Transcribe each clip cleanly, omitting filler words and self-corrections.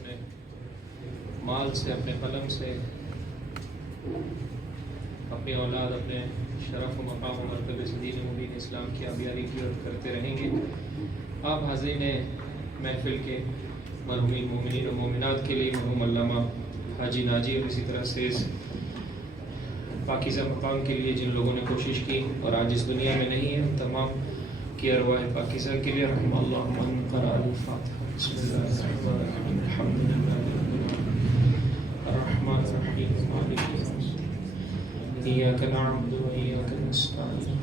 اپنے مال سے، اپنے قلم سے، اپنی اولاد، اپنے شرف و مقام و مرتبے سے دین مبین اسلام کی آبیاری کی اور کرتے رہیں گے۔ آپ حاضرین محفل کے مرحومین مومنین و مومنات کے لیے، مرحوم علامہ حاجی ناجی اور اسی طرح سے اس پاکیزہ مقام کے لیے جن لوگوں نے کوشش کی اور آج اس دنیا میں نہیں ہے، ان تمام کی ارواح پاکیزہ کے لیے رحم اللہ من قرأ الفاتحہ۔ بسم اللہ الرحمن الرحیم، الحمد للہ رب العالمین الرحمن الرحیم مالک یوم الدین ایاک نعبد و ایاک نستعین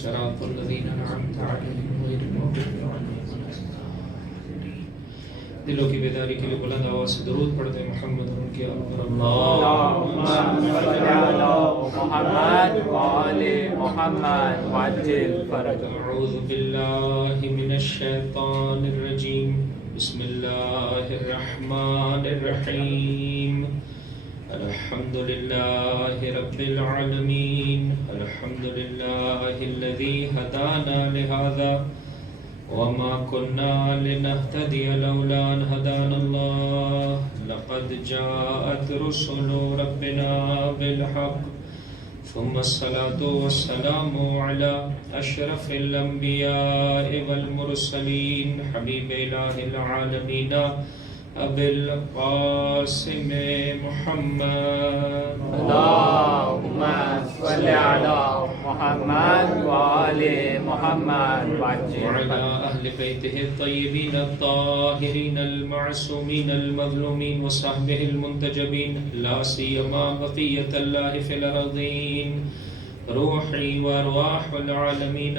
صراط الذین انعمت علیہم غیر المغضوب علیہم ولا الضالین۔ دلوں کی بیداری کے لیے بلند آواز سے درود پڑھتے ہیں محمد اور ان کے آل پر اللہم صل علی محمد و آل محمد وعجل فرجهم۔ اعوذ باللہ من الشیطان الرجیم، بسم اللہ الرحمن الرحیم، الحمد للہ رب العالمین، الحمد للہ الذی ہدانا لہذا وما كنا لنهتدي لولا أن هدانا الله لقد جاءت رسل ربنا بالحق ثم الصلاة والسلام على أشرف الأنبياء والمرسلين حبيب إله العالمين أبي القاسم محمد اللہم صل علی محمد و آل محمد وعجل وعلى فرجهم۔ أهل بيته الطيبين الطاهرين المعصومين المظلومين وصحبه المنتجبين لا سيما بقية الله في الأرضين روحي وأرواح العالمين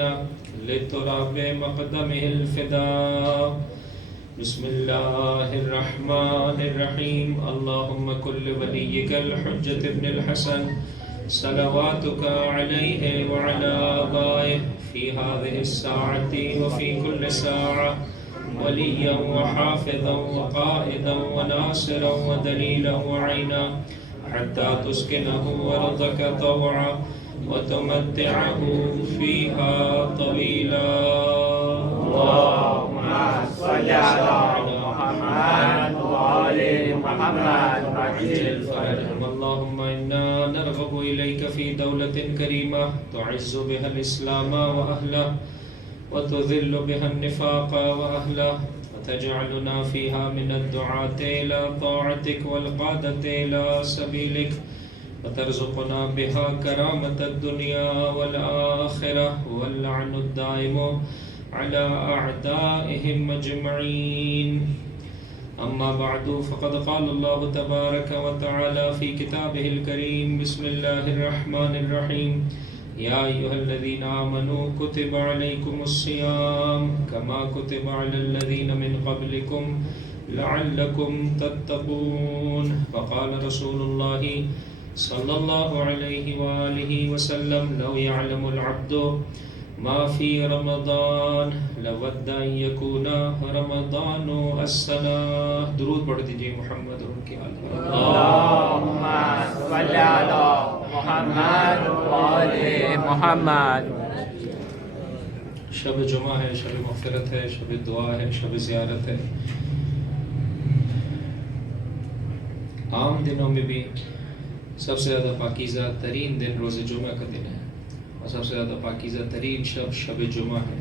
لتراب مقدمه الفداء۔ بسم اللہ الرحمن الرحیم، اللہم کل ولیک الحجة ابن الحسن صلواتک علیہ وعلی آبائہ فی هذه الساعة وفی كل ساعة ولیا وحافظا وقائدا وناصرا ودلیلا وعینا حتى تسکنه ارضک طوعا وتمتعه فيها طویلا۔ اللہم صل علی محمد و آل محمد وعجل فرجهم۔ اللهم إنا نرغب إليك في دولة كريمة تعز بها الإسلام وأهله وتذل بها النفاق وأهله وتجعلنا فيها من الدعاة إلى طاعتك والقادة إلى سبيلك وترزقنا بها كرامة الدنيا والآخرة واللعن الدائم على أعدائهم أجمعين۔ أما بعد فقد قال الله تبارك وتعالى في كتابه الكريم، بسم الله الرحمن الرحيم، يا أيها الذين آمنوا كتب عليكم الصيام كما كتب على الذين من قبلكم لعلكم تتقون۔ وقال رسول الله صلى الله عليه وآله وسلم، لو يعلم العبد ما في رمضان لود ان يكون رمضان السنة۔ درود پڑھ دیجئے محمد اور ان کے آل پر۔ اللہم صل علی محمد و آل محمد۔ شب جمعہ ہے، شب مغفرت ہے، شب دعا ہے، شب زیارت ہے۔ عام دنوں میں بھی سب سے زیادہ پاکیزہ ترین دن روز جمعہ کا دن ہے، اور سب سے زیادہ پاکیزہ ترین شب شب جمعہ ہے۔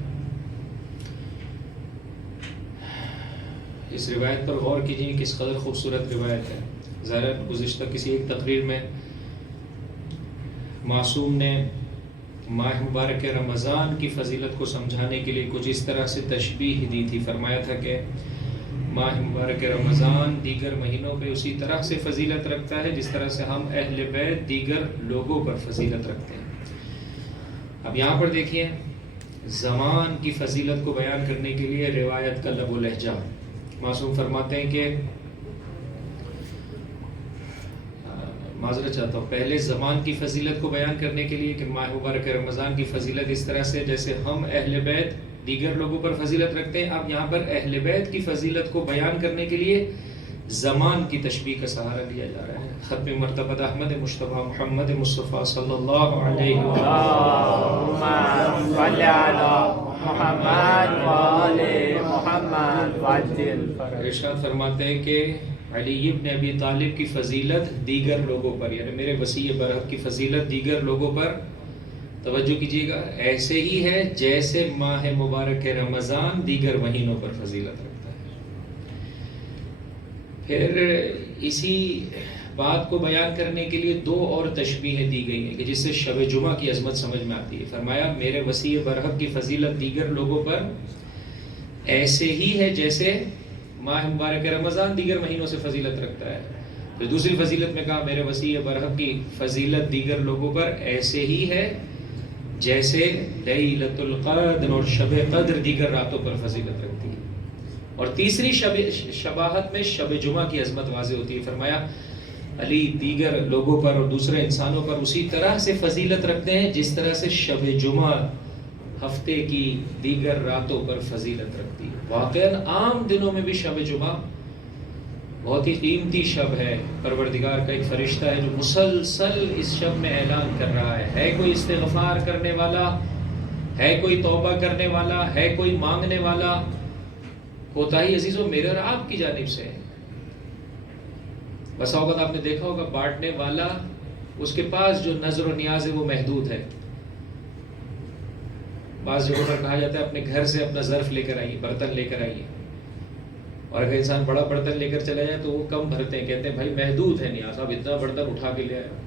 اس روایت پر غور کیجیے، کس قدر خوبصورت روایت ہے۔ ظاہر گزشتہ کسی ایک تقریر میں معصوم نے ماہ مبارک رمضان کی فضیلت کو سمجھانے کے لیے کچھ اس طرح سے تشبیہ دی تھی۔ فرمایا تھا کہ ماہ مبارک رمضان دیگر مہینوں پہ اسی طرح سے فضیلت رکھتا ہے جس طرح سے ہم اہل بیت دیگر لوگوں پر فضیلت رکھتے ہیں۔ اب یہاں پر دیکھیے، زمان کی فضیلت کو بیان کرنے کے لیے روایت کا لب و لہجہ۔ معصوم فرماتے ہیں کہ معذرت چاہتا ہوں، پہلے زمان کی فضیلت کو بیان کرنے کے لیے کہ ماہ مبارک رمضان کی فضیلت اس طرح سے جیسے ہم اہل بیت دیگر لوگوں پر فضیلت رکھتے ہیں۔ اب یہاں پر اہل بیت کی فضیلت کو بیان کرنے کے لیے زمان کی تشبیہ کا سہارا لیا جا رہا ہے۔ ختم مرتبہ احمد مصطفیٰ محمد مصطفیٰ صلی اللہ علیہ وسلم۔ محمد وآل محمد وعجل فرج. ارشاد فرماتے ہیں کہ علی ابن ابی طالب کی فضیلت دیگر لوگوں پر، یعنی میرے وسیع برحق کی فضیلت دیگر لوگوں پر، توجہ کیجیے گا، ایسے ہی ہے جیسے ماہ مبارک رمضان دیگر مہینوں پر فضیلت رکھتا ہے. پھر اسی بات کو بیان کرنے کے لیے دو اور تشبیہیں دی گئی ہیں کہ جس سے شب جمعہ کی عظمت سمجھ میں آتی ہے. فرمایا میرے وسیع برحق کی فضیلت دیگر لوگوں پر ایسے ہی ہے جیسے ماہ مبارک رمضان دیگر مہینوں سے فضیلت رکھتا ہے. پھر دوسری فضیلت میں کہا میرے وسیع برحق کی فضیلت دیگر لوگوں پر ایسے ہی ہے جیسے لیلۃ القدر اور شب قدر دیگر راتوں پر فضیلت رکھتی ہے. اور تیسری شباہت میں شب جمعہ کی عظمت واضح ہوتی ہے. فرمایا علی دیگر لوگوں پر اور دوسرے انسانوں پر اسی طرح سے فضیلت رکھتے ہیں جس طرح سے شب جمعہ ہفتے کی دیگر راتوں پر فضیلت رکھتی ہے. واقعاً عام دنوں میں بھی شب جمعہ بہت ہی قیمتی شب ہے. پروردگار کا ایک فرشتہ ہے جو مسلسل اس شب میں اعلان کر رہا ہے کوئی استغفار کرنے والا، ہے کوئی توبہ کرنے والا، ہے کوئی مانگنے والا. کوتاہی عزیزوں میرے اور آپ کی جانب سے ہے. بس اوقات آپ نے دیکھا ہوگا بانٹنے والا اس کے پاس جو نظر و نیاز ہے وہ محدود ہے. بعض جگہوں پر کہا جاتا ہے اپنے گھر سے اپنا ظرف لے کر آئیے، برتن لے کر آئیے. اور اگر انسان بڑا برتن لے کر چلا جائے تو وہ کم بھرتے ہیں، کہتے ہیں بھائی محدود ہے نیاز، اب اتنا برتن اٹھا کے لے آیا.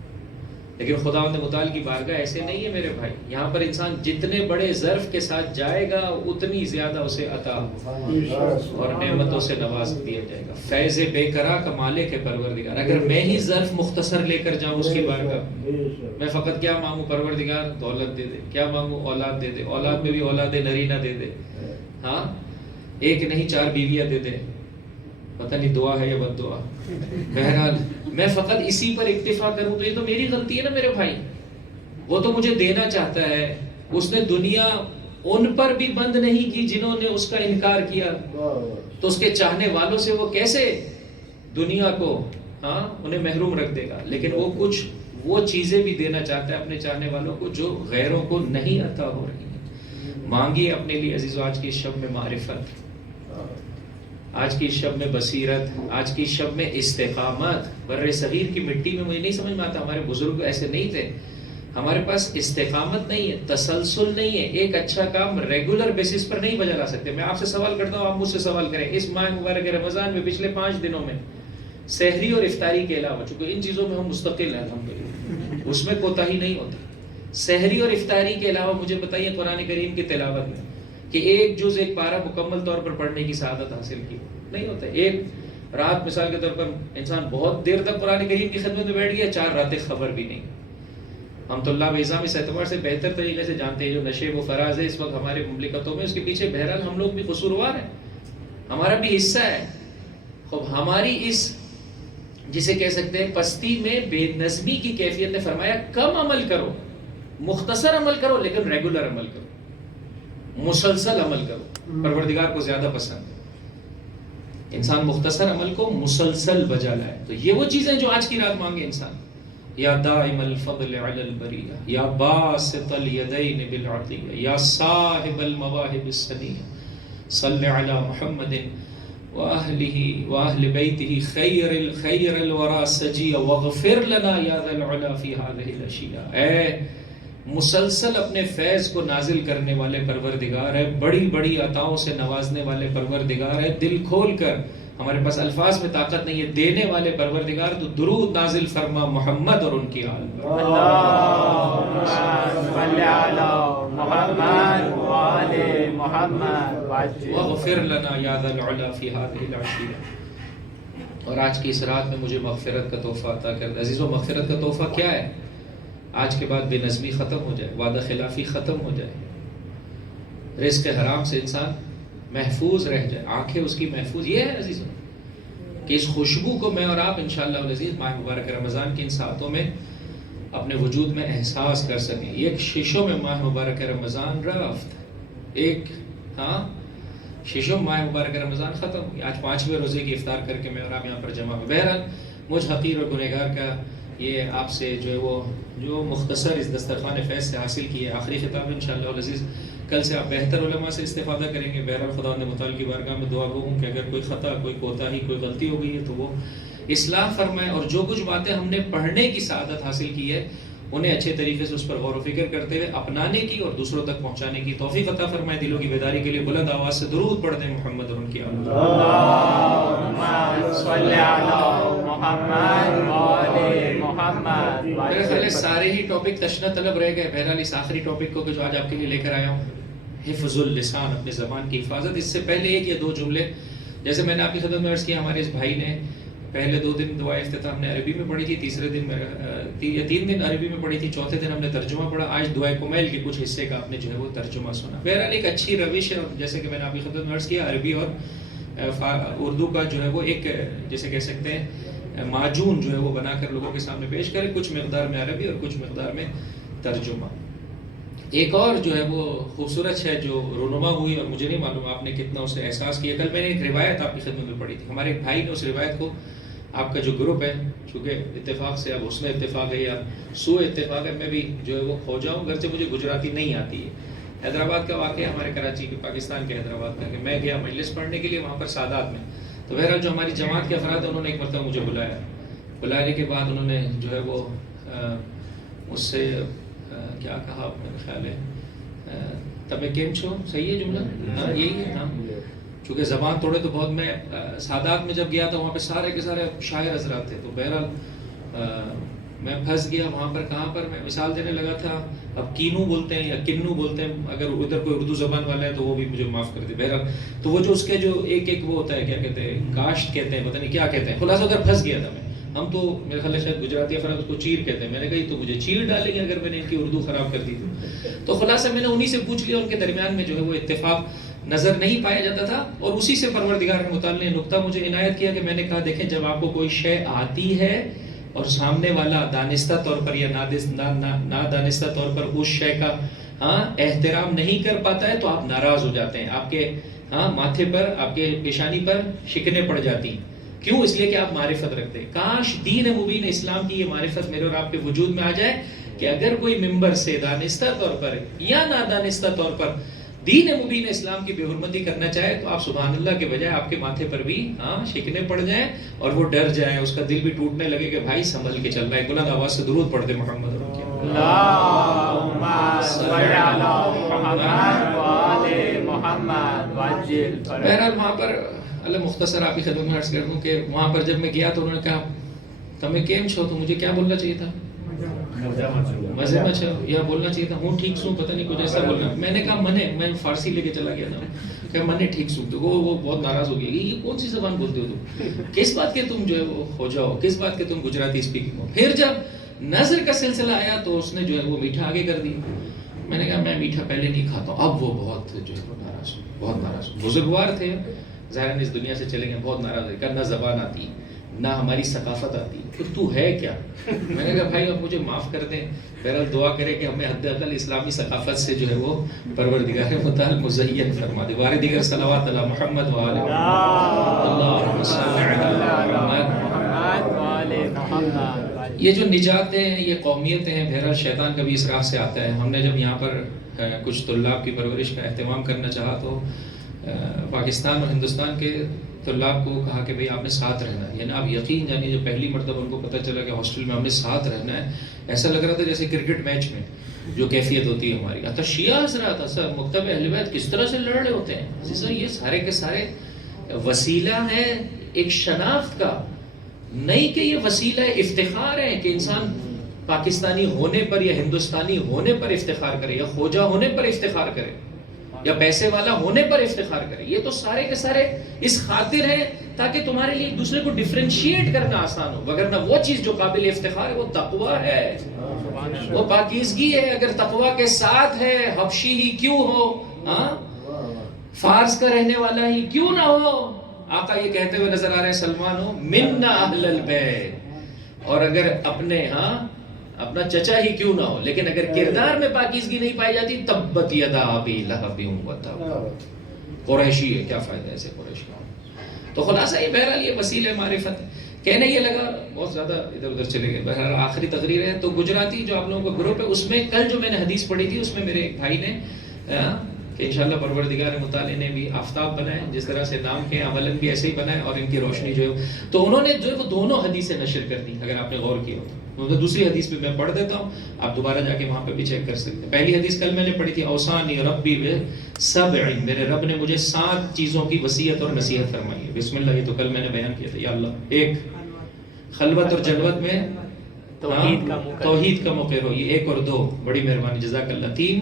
لیکن خداوند متعال کی بارگاہ ایسے نہیں ہے میرے بھائی. یہاں پر انسان جتنے بڑے ظرف کے ساتھ جائے گا اتنی زیادہ اسے عطا اور نعمتوں سے نواز دیا جائے گا. فیض بے کرا کا مالک ہے پروردگار. اگر میں ہی ظرف مختصر لے کر جاؤں اس کی بارگاہ، میں فقط کیا مانگوں پروردگار دولت دے دے، کیا مانگوں اولاد دے دے، اولاد میں بھی اولاد نرینہ دے دے، ہاں ایک نہیں 4 بیویاں دے دے، پتہ نہیں دعا ہے یا بد دعا. بہرحال میں فقط اسی پر اکتفا کروں تو یہ تو میری غلطی ہے نا میرے بھائی. وہ تو مجھے دینا چاہتا ہے. اس نے دنیا ان پر بھی بند نہیں کی جنہوں نے اس کا انکار کیا، تو اس کے چاہنے والوں سے وہ کیسے دنیا کو انہیں محروم رکھ دے گا. لیکن وہ کچھ وہ چیزیں بھی دینا چاہتا ہے اپنے چاہنے والوں کو جو غیروں کو نہیں عطا ہو رہی ہیں. مانگیے اپنے لیے عزیزو آج کی شب میں معرفت، آج کی شب میں بصیرت، آج کی شب میں استقامت. بر صغیر کی مٹی میں مجھے نہیں سمجھ میں آتا، ہمارے بزرگ ایسے نہیں تھے. ہمارے پاس استقامت نہیں ہے، تسلسل نہیں ہے. ایک اچھا کام ریگولر بیسس پر نہیں بجا لا سکتے. میں آپ سے سوال کرتا ہوں، آپ مجھ سے سوال کریں. اس ماہ مبارک رمضان میں پچھلے 5 دنوں میں سحری اور افطاری کے علاوہ، چونکہ ان چیزوں میں ہم مستقل ہیں الحمدللہ، اس میں کوتاہی نہیں ہوتی. سحری اور افطاری کے علاوہ مجھے بتائیے قرآن کریم کی تلاوت میں کہ ایک جز ایک پارہ مکمل طور پر پڑھنے کی سعادت حاصل کی نہیں ہوتا. ایک رات مثال کے طور پر انسان بہت دیر تک قرآن کریم کی خدمت میں بیٹھ گیا، 4 راتیں خبر بھی نہیں. ہم تو اللہ بعزام اس اعتبار سے بہتر طریقے سے جانتے ہیں جو نشے و فراز ہے اس وقت ہمارے مملکتوں میں، اس کے پیچھے بہرحال ہم لوگ بھی قصوروار ہیں، ہمارا بھی حصہ ہے. خب ہماری اس جسے کہہ سکتے ہیں پستی میں بے نظمی کی کیفیت نے فرمایا کم عمل کرو، مختصر عمل کرو لیکن ریگولر عمل کرو، مسلسل عمل کرو. پروردگار کو زیادہ پسند ہے انسان مختصر عمل کو مسلسل بجا لائے. تو یہ وہ چیزیں جو آج کی رات مانگے انسان. یا دائم الفضل علی البریہ، یا باسط الیدین بالعطیہ، یا صاحب المواہب السنیہ، صلی علی محمد وأهل بيته خير الورى سجيا واغفر لنا يا ذا العلا في هذه الأشياء. اے مسلسل اپنے فیض کو نازل کرنے والے پروردگار ہے، بڑی بڑی عطاؤں سے نوازنے والے پروردگار ہے. دل کھول کر، ہمارے پاس الفاظ میں طاقت نہیں ہے، دینے والے پروردگار تو درود نازل فرما محمد اور ان کی آل پر. اللہم صلی علی محمد وآل محمد واغفر لنا یا ذا العلا فی هذه العشیہ. اور آج کی اس رات میں مجھے مغفرت کا تحفہ عطا کر دے. عزیزو مغفرت کا تحفہ کیا ہے؟ آج کے بعد بے نظمی ختم ہو جائے، وعدہ خلافی ختم ہو جائے، رزق حرام سے انسان محفوظ رہ جائے، آنکھیں اس کی محفوظ. یہ ہے عزیزو کہ اس خوشبو کو میں اور آپ انشاءاللہ العزیز ماہ مبارک رمضان کی ان ساعتوں میں اپنے وجود میں احساس کر سکیں. ایک شیشوں میں ماہ مبارک رمضان رفت، ایک شیشوں ماہ مبارک رمضان ختم ہوئی. آج 5ویں روزے کی افطار کر کے میں اور آپ یہاں پر جمع ہوئے. بہرحال مجھ حقیر اور گنہگار کا یہ آپ سے جو ہے وہ جو مختصر اس دسترخوان فیض سے حاصل کی ہے آخری خطاب انشاءاللہ العزیز کل سے آپ بہتر علماء سے استفادہ کریں گے. بہرحال خدا نے متعال کی بارگاہ میں دعا گو ہوں کہ اگر کوئی خطا، کوئی کوتاہی، کوئی غلطی ہو گئی ہے تو وہ اصلاح فرمائے، اور جو کچھ باتیں ہم نے پڑھنے کی سعادت حاصل کی ہے انہیں اچھے طریقے سے اس پر غور و فکر کرتے ہوئے اپنانے کی اور دوسروں تک پہنچانے کی توفیق عطا فرمائے. دلوں کی بیداری کے لیے بلند آواز سے درود پڑھ دیں محمد اور ان کی آل. اللہم صلی علی محمد و آل محمد. میرے خیال ہے سارے ہی ٹاپک تشنہ طلب رہ گئے. بہرحال اس آخری ٹاپک کو جو آج آپ کے لیے لے کر آیا ہوں، حفظ اللسان، اپنے زبان کی حفاظت. اس سے پہلے ایک یا دو جملے جیسے میں نے آپ کی خدمت میں عرض کیا، ہمارے اس بھائی نے پہلے 2 دن دعا افتتاح ہم نے عربی میں پڑھی تھی، تیسرے دن یا 3 دن عربی میں پڑھی تھی، چوتھے دن ہم نے ترجمہ پڑھا. آج دعائے کمیل کے کچھ حصے کا آپ نے جو ہے وہ ترجمہ سنا. بہرحال ایک اچھی روش ہے، جیسے کہ میں نے آپ کی خدمت میں عرض کیا، عربی اور اردو کا جو ہے وہ ایک جیسے کہہ سکتے ہیں معجون جو ہے وہ بنا کر لوگوں کے سامنے پیش کرے، کچھ مقدار میں عربی اور کچھ مقدار میں ترجمہ. ایک اور جو ہے وہ خوبصورت ہے جو رونما ہوئی، اور مجھے نہیں معلوم آپ نے کتنا اسے احساس کیا. کل میں نے ایک روایت آپ کی خدمت میں پڑھی تھی، ہمارے ایک بھائی نے اس روایت کو، آپ کا جو گروپ ہے چونکہ اتفاق سے اب حسن اتفاق ہے یا سوء اتفاق ہے، میں بھی جو ہے وہ کھو جاؤں، گرچہ مجھے گجراتی نہیں آتی ہے. حیدرآباد کا واقعہ ہمارے کراچی کے، پاکستان کے حیدرآباد کا، کہ میں گیا مجلس پڑھنے کے لیے وہاں پر سادات میں. تو بہرحال جو ہماری جماعت کے افراد ہیں انہوں نے ایک مرتبہ مجھے بلایا. بلانے کے بعد انہوں نے جو ہے وہ مجھ سے کیا کہا، میرا خیال ہے تمہیں کیم چھو، صحیح ہے جملہ؟ ہاں یہی ہے. ہاں چونکہ زبان توڑے تو بہت، میں سادات میں جب گیا تو وہاں پہ سارے کے سارے شاعر حضرات تھے. تو بہرحال میں پھنس گیا وہاں پر. کہاں پر میں مثال دینے لگا تھا، اب کینو بولتے ہیں یا کنو بولتے ہیں، اگر ادھر کوئی اردو زبان والا ہے تو وہ بھی مجھے معاف کر دے. بہرحال تو وہ جو اس کے جو ایک وہ ہوتا ہے، کیا کہتے ہیں، کاشت کہتے ہیں، پتہ نہیں کیا کہتے ہیں، خلاصہ ادھر پھنس گیا تھا میں. ہم تو میرے خیال ہے شاید گجراتی افراد اس کو چیر کہتے ہیں. میں نے کہا یہ تو مجھے چیر ڈالیں گے اگر میں نے ان کی اردو خراب کر دی تو خلاصہ میں نے انہی سے پوچھ لیا. ان کے درمیان میں جو ہے وہ اتفاق نظر نہیں پایا جاتا تھا، اور اسی سے پروردگار متعال نے نقطہ مجھے عنایت کیا کہ میں نے کہا دیکھیں، جب آپ کو کوئی شے آتی ہے اور سامنے والا دانستہ طور پر یا نادانستہ طور پر اس شے کا احترام نہیں کر پاتا ہے تو آپ ناراض ہو جاتے ہیں، آپ کے ماتھے پر، آپ کے پیشانی پر شکنیں پڑ جاتی ہیں. کیوں؟ اس لیے کہ آپ معرفت رکھتے ہیں. کاش دین مبین اسلام کی یہ معرفت میرے اور آپ کے وجود میں آ جائے کہ اگر کوئی ممبر سے دانستہ طور پر یا نادانستہ طور پر دین مبین اسلام کی بے حرمتی کرنا چاہے تو آپ سبحان اللہ کے بجائے آپ کے ماتھے پر بھی شکنے پڑ جائیں اور وہ ڈر جائے، اس کا دل بھی ٹوٹنے لگے کہ بھائی سنبھل کے چل رہا ہے. بلند آواز سے درود پڑھ دے محمد. اللہم صلی علی محمد و آل محمد وعجل. بہرحال وہاں پر اللہ مختصر آپ کی خدمت میں عرض کر دوں کہ وہاں پر جب میں گیا تو انہوں نے کہا تمہیں کیم چھو، تو مجھے کیا بولنا چاہیے تھا؟ مزے میں چھو، یا بولنا چاہیے تھا ہوں ٹھیک سوں، پتہ نہیں کچھ ایسا بولنا. میں نے کہا میں فارسی لے کے چلا گیا تھا کہ منے ٹھیک سوں. تو وہ بہت ناراض ہو گیا، یہ کون سی زبان بولتے ہو تم، کس بات کے تم جو ہے وہ ہو جاؤ، کس بات کے تم گجراتی اسپیکنگ ہو. پھر جب نظر کا سلسلہ آیا تو اس نے جو ہے وہ میٹھا آگے کر دیا. میں نے کہا میں میٹھا پہلے نہیں کھاتا ہوں. اب وہ بہت جو ہے وہ ناراض ہو، بہت ناراض ہو. بزرگوار تھے، ظاہر اس دنیا سے چلے گئے، بہت ناراض ہے. نہ زبان آتی، نہ ہماری ثقافت آتی، پھر تو ہے کیا؟ میں نے کہا بھائی اب مجھے معاف کر دیں. بہرحال دعا کرے کہ ہمیں حد اقل اسلامی ثقافت سے جو ہے وہ پروردگار متعال مزین فرما دے. بار دیگر صلوات علی محمد و آل اللہم صلی علی محمد و آل محمد. یہ جو نجاتیں ہیں، یہ قومیتیں ہیں، بہرحال شیطان کبھی اس راہ سے آتا ہے. ہم نے جب یہاں پر کچھ طلاب کی پرورش کا اہتمام کرنا چاہا تو پاکستان اور ہندوستان کے طلاب کو کہا کہ بھئی آپ نے ساتھ رہنا ہے. یعنی آپ یقین جانیے جب پہلی مرتبہ ان کو پتہ چلا کہ ہاسٹل میں ہم نے ساتھ رہنا ہے، ایسا لگ رہا تھا جیسے کرکٹ میچ میں جو کیفیت ہوتی ہے ہماری. اچھا شیعہ حضرات، اثر مکتب اہل بیت کس طرح سے لڑ رہے ہوتے ہیں. عزیزاں یہ سارے کے سارے وسیلہ ہیں ایک شناخت کا، نہیں کہ یہ وسیلہ افتخار ہے کہ انسان پاکستانی ہونے پر یا ہندوستانی ہونے پر افتخار کرے یا خوجہ ہونے پر افتخار کرے یا پیسے والا ہونے پر افتخار کرے. یہ تو سارے کے سارے اس خاطر ہیں تاکہ تمہارے لیے ایک دوسرے کو ڈیفرینشیٹ کرنا آسان ہو. وگرنہ وہ چیز جو قابل افتخار ہے وہ تقویٰ ہے، وہ پاکیزگی ہے. اگر تقویٰ کے ساتھ ہے، حبشی ہی کیوں ہو، فارس کا رہنے والا ہی کیوں نہ ہو. آقا یہ کہتے ہوئے نظر آ رہے ہیں سلمان ہو منا اہل البیت. اور اگر اپنا چچا ہی کیوں نہ ہو، لیکن اگر کردار میں پاکیزگی نہیں پائی جاتی تبت یدا ابی لہب وتب. قریشی ہے، کیا فائدہ ایسے قریشی کا. تو خلاصہ یہ بہرحال یہ وسیلہ معرفت ہے. کہنے یہ لگا بہت زیادہ ادھر ادھر چلے گئے. بہرحال آخری تقریر ہے تو گجراتی جو آپ لوگوں کا گروپ ہے اس میں کل جو میں نے حدیث پڑھی تھی اس میں میرے ایک بھائی نے کہ انشاءاللہ پروردگار متعال نے بھی آفتاب بنائے جس طرح سے نام کے عملاً بھی ایسے ہی بنائے اور ان کی روشنی جو ہے تو انہوں نے جو ہے وہ دونوں حدیثیں نشر کر دی. اگر آپ نے غور کیا تو دوسری حدیث پہ میں پڑھ دیتا ہوں, آپ دوبارہ جا کے وہاں پہ بھی چیک کر سکتے ہیں. پہلی حدیث کل میں نے پڑھی تھی, اوصانی ربی بسبع, میرے رب نے مجھے 7 چیزوں کی وصیت اور نصیحت فرمائی ہے. بسم اللہ, یہ تو کل میں نے بیان کیا تھا. یا اللہ, 1 خلوت اور جلوت میں توحید کا موقع ہو, یہ 1 اور 2, بڑی مہربانی, جزاک اللہ. 3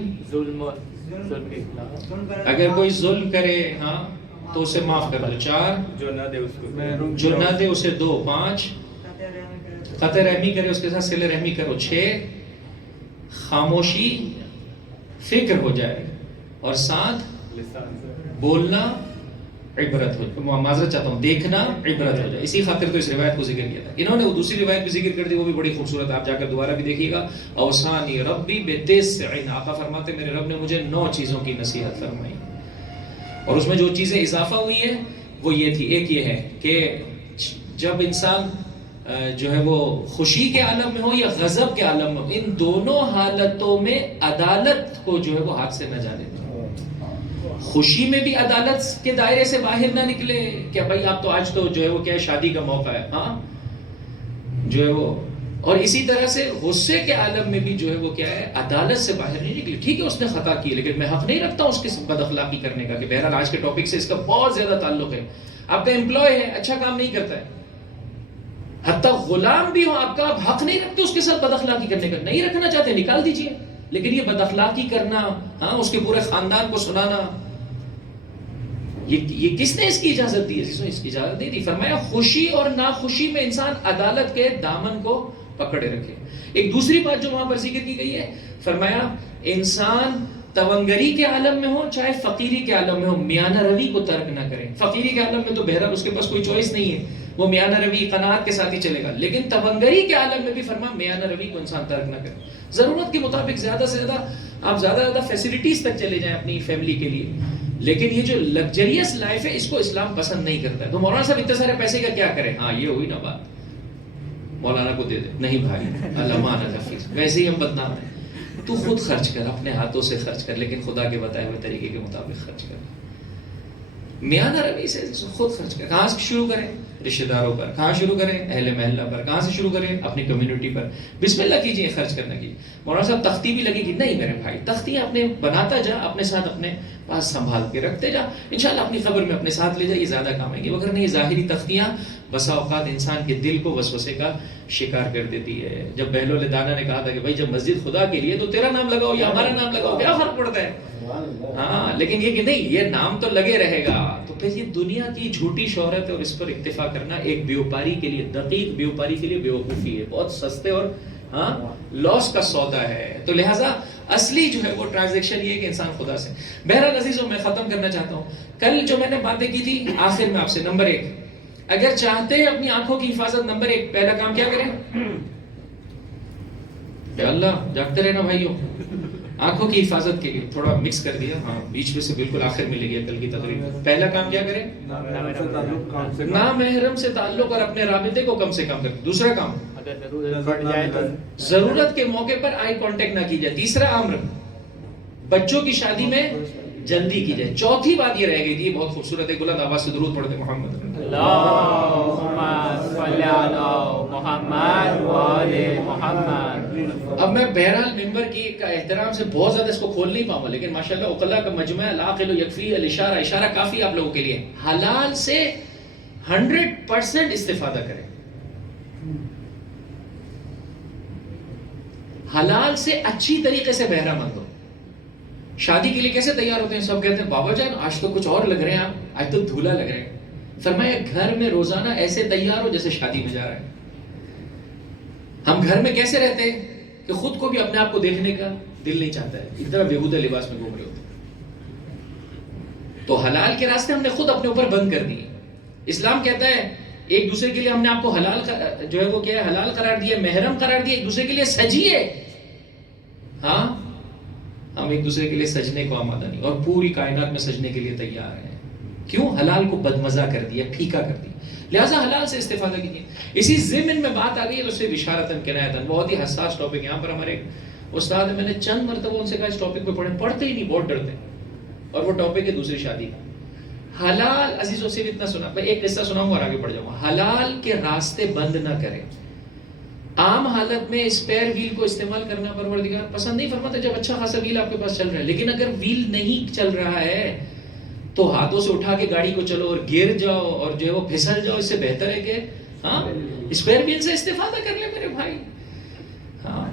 اگر کوئی ظلم کرے ہاں تو اسے معاف کر دو. 4 جو نہ دے اسے دو. 5 قطع رحمی کرے اس کے ساتھ صلہ رحمی کرو. 6 خاموشی فکر ہو جائے. اور 7 بولنا عبرت ہو, معذرت چاہتا ہوں, دیکھنا عبرت ہو جائے. اسی خاطر تو اس روایت کو ذکر کیا تھا. انہوں نے وہ دوسری روایت بھی ذکر کر دی, وہ بھی بڑی خوبصورت, آپ جا کر دوبارہ بھی دیکھیے گا. اوصانی ربی بتسع, آقا فرماتے میرے رب نے مجھے 9 چیزوں کی نصیحت فرمائی. اور اس میں جو چیزیں اضافہ ہوئی ہیں وہ یہ تھی. ایک یہ ہے کہ جب انسان جو ہے وہ خوشی کے عالم میں ہو یا غضب کے عالم میں ہو, ان دونوں حالتوں میں عدالت کو جو ہے وہ ہاتھ سے نہ جانے دیں. خوشی میں بھی عدالت کے دائرے سے باہر نہ نکلے کہ بھائی آپ تو آج تو جو ہے وہ کیا ہے شادی کا موقع ہے, ہاں جو ہے وہ. اور اسی طرح سے غصے کے عالم میں بھی جو ہے وہ کیا ہے عدالت سے باہر نہیں نکلے. ٹھیک ہے اس نے خطا کی لیکن میں حق نہیں رکھتا اس کے بد اخلاقی کرنے کا. کہ بہرحال آج کے ٹاپک سے اس کا بہت زیادہ تعلق ہے. آپ کا امپلائی ہے, اچھا کام نہیں کرتا ہے, حتیٰ غلام بھی ہو آپ کا, آپ حق نہیں رکھتے اس کے ساتھ بد اخلاقی کرنے کا. نہیں رکھنا چاہتے نکال دیجئے, لیکن یہ بد اخلاقی کرنا, ہاں اس کے پورے خاندان کو سنانا, یہ کس نے اس کی اجازت دی ہے؟ اس کی اجازت نہیں دی. فرمایا خوشی اور ناخوشی میں انسان عدالت کے دامن کو پکڑے رکھے. ایک دوسری بات جو وہاں پر ذکر کی گئی ہے, فرمایا انسان تونگری کے عالم میں ہو چاہے فقیری کے عالم میں ہو, میانہ روی کو ترک نہ کرے. فقیری کے عالم میں تو بہرحال اس کے پاس کوئی چوائس نہیں ہے, وہ میانہ روی قناعت کے ساتھ ہی چلے گا. لیکن تونگری کے عالم میں بھی فرمایا میانہ روی کو انسان ترک نہ کرے. ضرورت کے مطابق زیادہ سے زیادہ آپ زیادہ فیسلٹیز تک چلے جائیں اپنی فیملی کے لیے, لیکن یہ جو لگژریس لائف ہے اس کو اسلام پسند نہیں کرتا ہے. تو مولانا صاحب اتنے سارے پیسے کا کیا کریں؟ ہاں یہ ہوئی نا بات, مولانا کو دے دے. نہیں بھائی, اللہ مانا حفیظ, ویسے ہی ہم بدنام ہیں. تو خود خرچ کر, اپنے ہاتھوں سے خرچ کر, لیکن خدا کے بتائے ہوئے طریقے کے مطابق خرچ کر. میانہ روی سے خود خرچ کر. کہاں سے شروع کریں؟ رشتہ داروں پر. کہاں شروع کریں؟ اہل محلہ پر. کہاں سے شروع کریں؟ اپنی کمیونٹی پر. بسم اللہ کیجئے خرچ کرنے کی. مولانا صاحب تختی بھی لگے گی, نہیں میرے بھائی, تختیاں اپنے بناتا جا, اپنے ساتھ اپنے پاس سنبھال کے رکھتے جا, انشاءاللہ اپنی قبر میں اپنے ساتھ لے جا, یہ زیادہ کام آئیں گے. وغیرہ نہیں, ظاہری تختیاں بسا اوقات انسان کے دل کو وسوسے کا شکار کر دیتی ہے. جب بہلول دانا نے کہا تھا کہ بھائی جب مسجد خدا کے لیے تو تیرا نام لگاؤ یا ہمارا نام لگاؤ, کیا فرق پڑتا ہے؟ ہاں, لیکن یہ کہ نہیں یہ نام تو لگے رہے گا. تو پھر یہ دنیا کی جھوٹی شہرت ہے اور اس پر اکتفا کرنا ایک بیوپاری کے لیے, دقیق بیوپاری کے لیے بیوقوفی ہے, بہت سستے اور ہاں لاس کا سودا ہے. تو لہٰذا اصلی جو ہے وہ ٹرانزیکشن یہ ہے کہ انسان خدا سے. بہرحال عزیزوں, میں ختم کرنا چاہتا ہوں. کل جو میں نے باتیں کی تھی آخر میں آپ سے, نمبر 1, اگر چاہتے ہیں اپنی آنکھوں کی حفاظت, نمبر 1 پہلا کام کیا کریں؟ یا اللہ جاگتے رہنا بھائیوں. آنکھوں کی حفاظت کے لیے تھوڑا مکس کر دیا, ہاں بیچ میں سے بالکل آخر میں لے گیا کل کی تقریب. پہلا کام کیا کریں؟ نامحرم سے تعلق اور اپنے رابطے کو کم سے کم کریں. دوسرا کام, ضرورت کے موقع پر آئی کانٹیکٹ نہ کی جائے. تیسرا امر, بچوں کی شادی میں جلدی کی جائے. چوتھی بات یہ رہ گئی تھی, بہت خوبصورت ہے, بلند آواز سے درود پڑھتے محمد. اللہم صلی علی محمد و آل محمد. اب میں بہرحال ممبر کی کا احترام سے بہت زیادہ اس کو کھول نہیں پاؤں گا, لیکن ماشاءاللہ اقلا کا مجمع, العاقل یکفی الاشارہ, اشارہ کافی آپ لوگوں کے لیے. حلال سے 100% استفادہ کریں. حلال سے اچھی طریقے سے بہرہ مند ہو. شادی کے لیے کیسے تیار ہوتے ہیں؟ سب کہتے ہیں بابا جان آج تو کچھ اور لگ رہے ہیں, آپ آج تو دھولا لگ رہے ہیں. فرمایا گھر میں روزانہ ایسے تیار ہو جیسے شادی میں جا رہے ہیں. ہم گھر میں کیسے رہتے ہیں کہ خود کو بھی اپنے آپ کو دیکھنے کا دل نہیں چاہتا ہے, اتنا بےہودہ لباس میں گھوم رہے ہوتے ہیں. تو حلال کے راستے ہم نے خود اپنے اوپر بند کر دیے. اسلام کہتا ہے ایک دوسرے کے لیے ہم نے آپ کو حلال جو ہے وہ کیا ہے حلال قرار دیا, محرم قرار دیا. ایک دوسرے کے لیے سجیے. ہاں ہم ایک دوسرے کے لیے سجنے کو آمادہ نہیں, اور پوری کائنات میں سجنے کے لیے تیار ہیں. کیوں؟ حلال کو بدمزہ کر دیا, پھیکا کر دیا. لہٰذا حلال سے استفادہ کیجیے. اسی ضمن میں بات آ گئی ہے, اس سے بشارتاً کنایتاً, بہت ہی حساس ٹاپک. یہاں پر ہمارے استاد ہیں, میں نے چند مرتبہ ان سے کہا اس ٹاپک پہ پڑھیں, پڑھتے ہی نہیں, بہت ڈرتے ہیں. اور وہ ٹاپک ہے دوسری شادی کا. حلال عزیزوں سے اتنا سنا، میں ایک قصہ سناؤں اور آگے بڑھ جاؤں گا. حلال کے راستے بند نہ کریں. عام حالت میں اسپیئر ویل کو استعمال کرنا پروردگار پسند نہیں فرماتا جب اچھا خاصا ویل آپ کے پاس چل رہا ہے. لیکن اگر ویل نہیں چل رہا ہے تو ہاتھوں سے اٹھا کے گاڑی کو چلو اور گر جاؤ اور جو ہے وہ پھسل جاؤ. اس سے بہتر ہے کہ ہاں اسپیئر ویل سے استفادہ کر لیں میرے بھائی. ہاں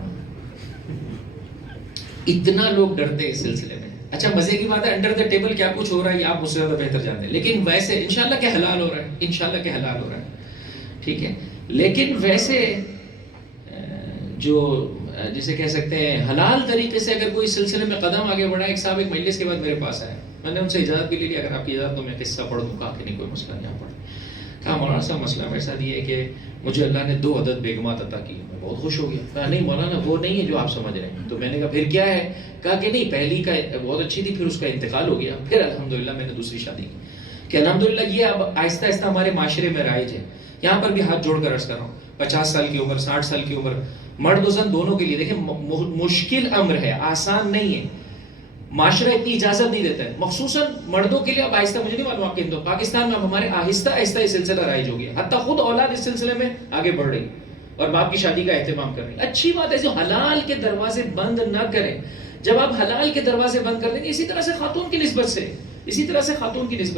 اتنا لوگ ڈرتے ہیں اس سلسلے میں. اچھا مزے کی بات ہے انڈر دا ٹیبل کیا کچھ ہو رہا ہے یہ آپ مجھ سے زیادہ بہتر جانتے ہیں. لیکن ویسے انشاءاللہ کہ حلال ہو رہا ہے، انشاءاللہ کہ حلال ہو رہا ہے، ٹھیک ہے. لیکن ویسے جو جسے کہہ سکتے ہیں حلال طریقے سے اگر کوئی سلسلے میں قدم آگے بڑھا. ایک صاحب ایک مجلس کے بعد میرے پاس آیا، میں نے ان سے اجازت بھی لے لی، اگر آپ کی اجازت تو میں قصہ پڑھ دوں. کہا کہ نہیں کوئی مسئلہ نہیں، آپ پڑھ. کہا مولانا صاحب مسئلہ میرے ساتھ یہ ہے کہ مجھے اللہ نے 2 عدد بیگمات عطا کی. میں بہت خوش ہو گیا. کہا نہیں مولانا وہ نہیں ہے جو آپ سمجھ رہے ہیں. تو میں نے کہا پھر کیا ہے؟ کہا کہ نہیں پہلی کا بہت اچھی تھی، پھر اس کا انتقال ہو گیا، پھر الحمدللہ میں نے دوسری شادی کی. کہ الحمدللہ یہ اب آہستہ آہستہ ہمارے معاشرے میں رائج ہے. یہاں پر بھی ہاتھ جوڑ کر عرض کر رہا ہوں، 50 سال کی عمر 60 سال کی عمر مرد و زن دونوں کے لیے دیکھیں مشکل امر ہے، آسان نہیں ہے. معاشرہ اتنی اجازت نہیں دیتا ہے، مخصوصاً مردوں کے لیے. اب آہستہ مجھے نہیں معلوم آپ کے ہندو پاکستان میں اب ہمارے آہستہ آہستہ یہ سلسلہ رائج ہو گیا. حتیٰ خود اولاد اس سلسلے میں آگے بڑھ رہی اور باپ کی شادی کا اہتمام کر رہی. اچھی بات ہے، جو حلال کے دروازے بند نہ کریں. جب آپ حلال کے دروازے بند کر دیں گے، اسی طرح سے خاتون کی نسبت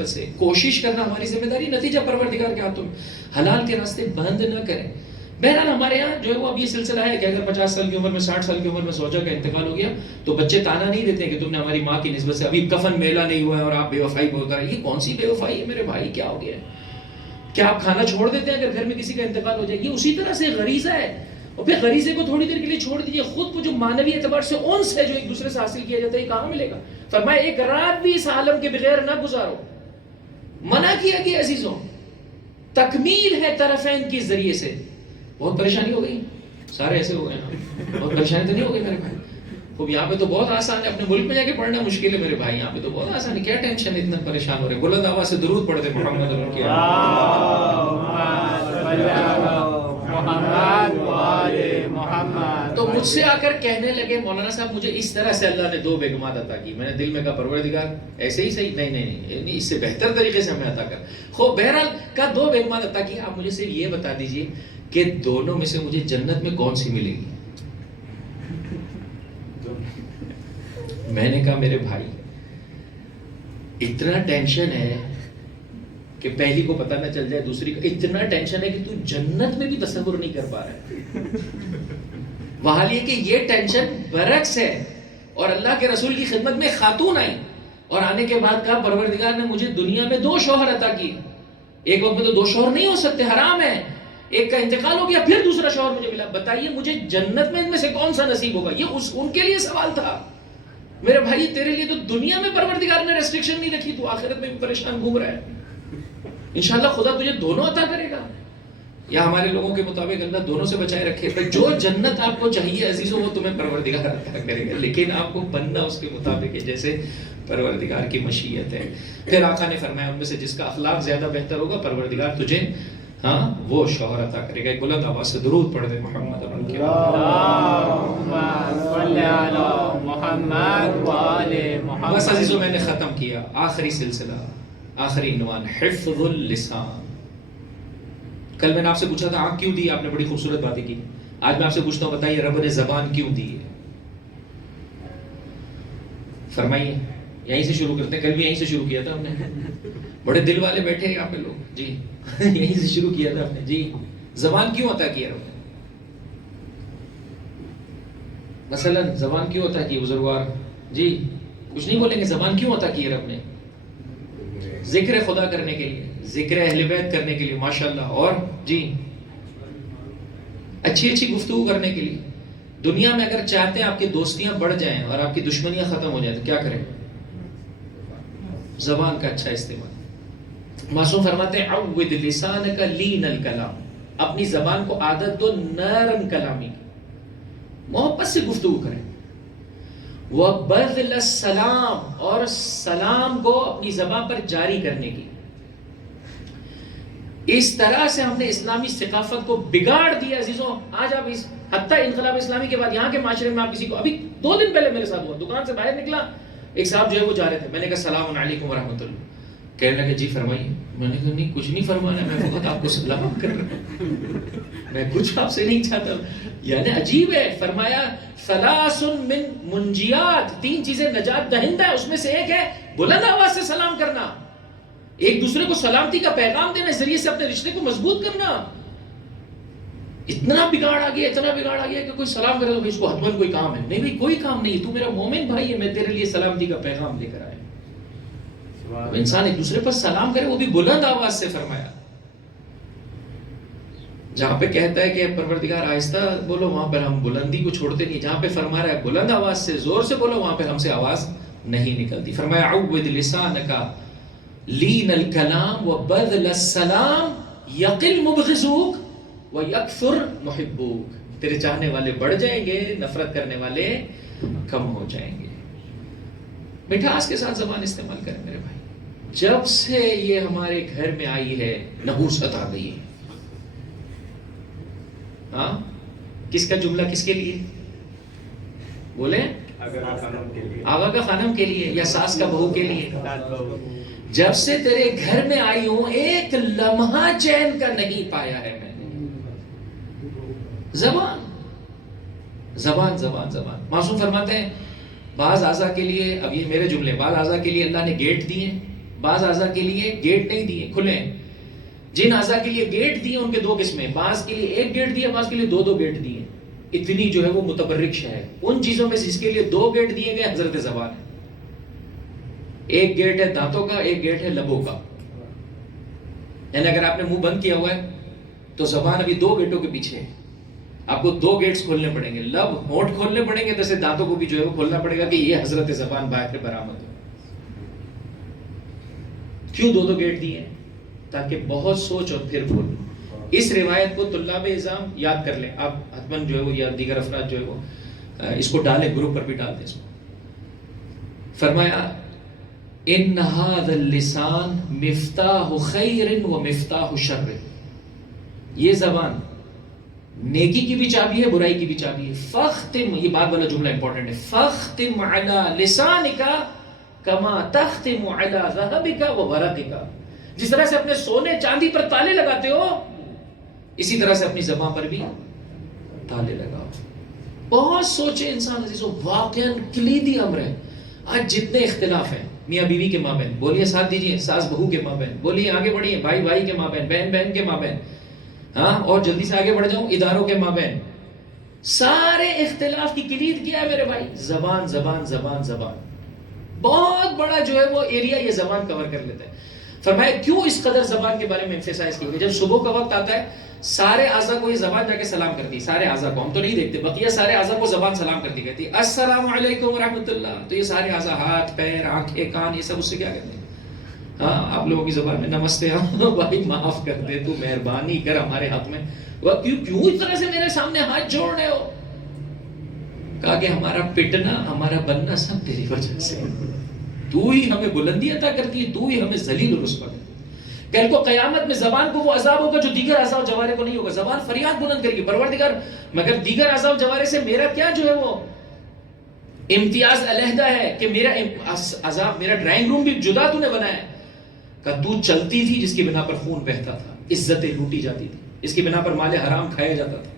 سے کوشش کرنا ہماری ذمہ داری، نتیجہ پروردگار کے ہاتھوں میں. حلال کے راستے بند نہ کریں. بہرحال ہمارے یہاں جو ہے وہ اب یہ سلسلہ ہے کہ اگر 50 سال کی عمر میں 60 سال کی عمر میں زوجہ کا انتقال ہو گیا تو بچے تانا نہیں دیتے کہ تم نے ہماری ماں کی نسبت سے ابھی کفن میلا نہیں ہوا ہے اور آپ بے وفائی بول کر. یہ کون سی بے وفائی ہے میرے بھائی؟ کیا ہو گیا ہے؟ کیا آپ کھانا چھوڑ دیتے ہیں اگر گھر میں کسی کا انتقال ہو جائے؟ یہ اسی طرح سے غریزہ ہے. اور پھر غریزے کو تھوڑی دیر کے لیے چھوڑ دیجیے. خود کو جو مانوی اعتبار سے انس ہے جو ایک دوسرے سے حاصل کیا جاتا ہے، یہ کہاں ملے گا؟ فرمایا ایک رات بھی اس عالم کے بغیر نہ گزارو. منع کیا گیا عزیزوں، تکمیل ہے طرفین کے ذریعے سے. بہت پریشانی ہو گئی، سارے ایسے ہو گئے نا. بہت پریشانی تو نہیں ہو گئی میرے بھائی؟ خوب یہاں پہ تو بہت آسان ہے، اپنے ملک میں جا کے پڑھنا مشکل ہے میرے بھائی. یہاں پہ تو بہت آسان ہے، کیا ٹینشن ہے، اتنا پریشان ہو رہے ہیں. بلند آواز سے درود پڑھتے محمد محمد. تو مجھ سے آ کر کہنے لگے مولانا صاحب مجھے اس طرح سے اللہ نے 2 بیگمات عطا کی. میں نے دل میں کہا پروردگار ایسے ہی صحیح؟ نہیں، اس سے بہتر طریقے سے ہمیں عطا کر. خوب بہرحال کہا 2 بیگمات عطا کی. آپ مجھے صرف یہ بتا دیجئے کہ دونوں میں سے مجھے جنت میں کون سی ملے گی؟ میں نے کہا میرے بھائی اتنا ٹینشن ہے کہ پہلی کو پتہ نہ چل جائے دوسری کا. اتنا ٹینشن ہے کہ تو جنت میں بھی تصور نہیں کر پا رہا ہے. وہاں یہ کہ یہ ٹینشن برعکس ہے. اور اللہ کے رسول کی خدمت میں خاتون آئی اور آنے کے بعد کہا پروردگار نے مجھے دنیا میں 2 شوہر عطا کیے. ایک وقت میں تو 2 شوہر نہیں ہو سکتے، حرام ہے. ایک کا انتقال ہو گیا، پھر دوسرا شوہر مجھے ملا. بتائیے مجھے جنت میں ان میں سے کون سا نصیب ہوگا؟ یہ ان کے لیے سوال تھا میرے بھائی. تیرے لیے تو دنیا میں پروردگار نے ریسٹرکشن نہیں رکھی، تو آخرت میں بھی پریشان گھوم رہا ہے. انشاءاللہ خدا تجھے دونوں عطا کرے گا، یا ہمارے لوگوں کے مطابق اللہ دونوں سے بچائے رکھے. جو جنت آپ کو چاہیے عزیزوں وہ تمہیں پروردگار عطا کرے گا، لیکن آپ کو بننا اس کے مطابق ہے جیسے پروردگار کی مشیت ہے. پھر آقا نے فرمایا ان میں سے جس کا اخلاق زیادہ بہتر ہوگا پروردگار تجھے وہ شوہر عطا کرے گا. ایک بلند آواز سے درود پڑھ دے محمد محمد. بس عزیزوں میں نے ختم کیا. آخری سلسلہ، آخری عنوان، حفظ اللسان. کل میں نے آپ سے پوچھا تھا آنکھ کیوں دی؟ آپ نے بڑی خوبصورت باتیں کی. آج میں آپ سے پوچھتا ہوں بتائیے رب نے زبان کیوں دی ہے؟ فرمائیے. یہیں سے شروع کرتے ہیں، کل بھی یہیں سے شروع کیا تھا ہم نے. بڑے دل والے بیٹھے ہیں یہاں پہ لوگ جی. یہیں سے شروع کیا تھا ہم نے جی. زبان کیوں عطا کیا رب نے؟ مثلا زبان کیوں عطا کی بزرگوار جی؟ کچھ نہیں بولیں گے. زبان کیوں عطا کی رب نے؟ ذکر خدا کرنے کے لیے، ذکر اہل بیت کرنے کے لیے ماشاءاللہ، اور جی اچھی گفتگو کرنے کے لیے. دنیا میں اگر چاہتے ہیں آپ کی دوستیاں بڑھ جائیں اور آپ کی دشمنیاں ختم ہو جائیں تو کیا کریں؟ زبان کا اچھا استعمال. معصوم فرماتے ہیں عود لسانک لین الکلام. اپنی زبان کو عادت دو نرم کلامی کی، محبت سے گفتگو کریں. وَبَذْلَ السَّلَامِ، اور سلام کو اپنی زبان پر جاری کرنے کی. اس طرح سے ہم نے اسلامی ثقافت کو بگاڑ دیا عزیزوں. آج آپ حتیٰ انقلاب اسلامی کے بعد یہاں کے معاشرے میں آپ کسی کو، ابھی 2 دن پہلے میرے ساتھ ہوا، دکان سے باہر نکلا ایک صاحب جو ہے وہ جا رہے تھے, میں نے کہا السلام علیکم ورحمۃ اللہ, کہنے لگے جی فرمائیے. میں نے کہا نہیں کچھ نہیں فرمانا, میں فقط آپ کو سلام کر رہا ہوں, میں کچھ آپ سے نہیں چاہتا. یعنی عجیب ہے. فرمایا ثلاث من منجیات, 3 چیزیں نجات دہندہ ہے, اس میں سے ایک ہے بلند آواز سے سلام کرنا, ایک دوسرے کو سلامتی کا پیغام دینے, ذریعے سے اپنے رشتے کو مضبوط کرنا. اتنا بگاڑ آ گیا, اتنا بگاڑ آ گیا کہ کوئی سلام کرے تو اس کو حتماً کوئی کام ہے. نہیں بھائی کوئی کام نہیں, تو میرا مومن بھائی ہے, میں تیرے لیے سلامتی کا پیغام لے کر آیا. انسان ایک دوسرے پر سلام کرے, وہ بھی بلند آواز سے. فرمایا جہاں پہ کہتا ہے کہ پروردگار آہستہ بولو, وہاں پر ہم بلندی کو چھوڑتے نہیں. جہاں پہ فرما رہا ہے بلند آواز سے زور سے بولو, وہاں پہ ہم سے آواز نہیں نکلتی. فرمایا عود لسانک لین الکلام وبذل السلام یقل مبغضوک ویکثر محبوک. تیرے چاہنے والے بڑھ جائیں گے, نفرت کرنے والے کم ہو جائیں گے. مٹھاس کے ساتھ زبان استعمال کریں میرے بھائی. جب سے یہ ہمارے گھر میں آئی ہے نحوست آ گئی ہے. ہاں, کس کا جملہ کس کے لیے بولے؟ آغا کا خانم کے لیے یا ساس کا بہو کے لیے. جب سے تیرے گھر میں آئی ہوں ایک لمحہ چین کا نہیں پایا ہے میں نے. زبان زبان زبان زبان. معصوم فرماتے ہیں بعض اعضاء کے لیے, اب یہ میرے جملے, بعض اعضاء کے لیے اللہ نے گیٹ دیے, بعض اعضاء کے لیے گیٹ نہیں دیے, کھلے. جن اعضاء کے لیے گیٹ دیے ان کے 2 قسمیں, بعض کے لیے ایک گیٹ دیا, بعض کے لیے 2 گیٹ دیے. اتنی جو ہے وہ متبرک ہے. ان چیزوں میں سے جس کے لیے 2 گیٹ دیے گئے حضرت زبان ہے. ایک گیٹ ہے دانتوں کا, ایک گیٹ ہے لبوں کا. یعنی اگر آپ نے منہ بند کیا ہوا ہے تو زبان ابھی 2 گیٹوں کے پیچھے ہے. آپ کو 2 گیٹس کھولنے پڑیں گے, لب ہونٹ کھولنے پڑیں گے, جیسے دانتوں کو بھی جو ہے وہ کھولنا پڑے گا کہ یہ حضرت زبان باہر برآمد ہو. کیوں 2 گیٹ دیے ہیں؟ تاکہ بہت سوچ اور پھر بول. اس روایت کو طلاب اعظام یاد کر لیں آپ, حتماً جو ہے وہ, یا دیگر افراد جو ہے وہ اس کو ڈالیں, گروپ پر بھی ڈال دیں اس کو. فرمایا ان هذا اللسان مفتاح خیر و مفتاح شر. یہ زبان نیکی کی بھی چابی ہے, برائی کی بھی چابی ہے. فختم, یہ بات والا جملہ امپورٹنٹ ہے, فختم علی لسانک کما تختم علی ذهبک و ورقک. جس طرح سے اپنے سونے چاندی پر تالے لگاتے ہو, اسی طرح سے اپنی زبان پر بھی تالے لگاؤ. بہت سوچے انسان عزیزو, واقعاً کلیدی امر ہے. آج جتنے اختلاف ہیں میاں بیوی کے مابین, بولیے ساتھ دیجیے, ساس بہو کے مابین, بولیے آگے بڑھیے, بھائی بھائی کے مابین, بہن بہن کے مابین, ہاں, اور جلدی سے آگے بڑھ جاؤں, اداروں کے مابین. سارے اختلاف کی کلید کیا ہے میرے بھائی؟ زبان زبان زبان زبان. بہت بڑا جو ہے وہ ایریا یہ زبان کور کر لیتا ہے. فرمایا کیوں اس قدر زبان کے بارے میں ایمفیسائز کی گئی؟ جب صبح کا وقت آتا ہے سارے اعضاء کو یہ زبان جا کے سلام کرتی ہے. سارے اعضاء کو, ہم تو نہیں دیکھتے, بقیہ سارے اعضاء کو زبان سلام کرتی کہتی ہے السلام علیکم ورحمۃ اللہ. تو یہ سارے اعضاء, ہاتھ پیر آنکھیں کان, یہ سب اس سے کیا کہتے ہیں؟ ہاں, آپ لوگوں کی زبان میں نمستے. بھائی معاف کر دے, تو مہربانی کر ہمارے حق میں. کیوں اس طرح سے میرے سامنے ہاتھ جوڑ رہے ہو؟ کہا کہ ہمارا پٹنا, ہمارا بننا سب تیری وجہ سے. تو ہی ہمیں بلندی عطا کرتی ہے, تو ہی ہمیں ذلیل و رسوا کرتی ہے. کل کو قیامت میں زبان کو وہ عذاب ہوگا جو دیگر اعضاء و جوارے کو نہیں ہوگا. زبان فریاد بلند کرے گی, پروردگار مگر دیگر اعضاء و جوارے سے میرا کیا جو ہے وہ امتیاز علیحدہ ہے کہ میرا عذاب, میرا ڈرائنگ روم بھی جدا تو نے بنایا ہے. کہ تو چلتی تھی جس کی بنا پر خون بہتا تھا, عزتیں لوٹی جاتی تھی, اس کی بنا پر مال حرام کھایا جاتا تھا,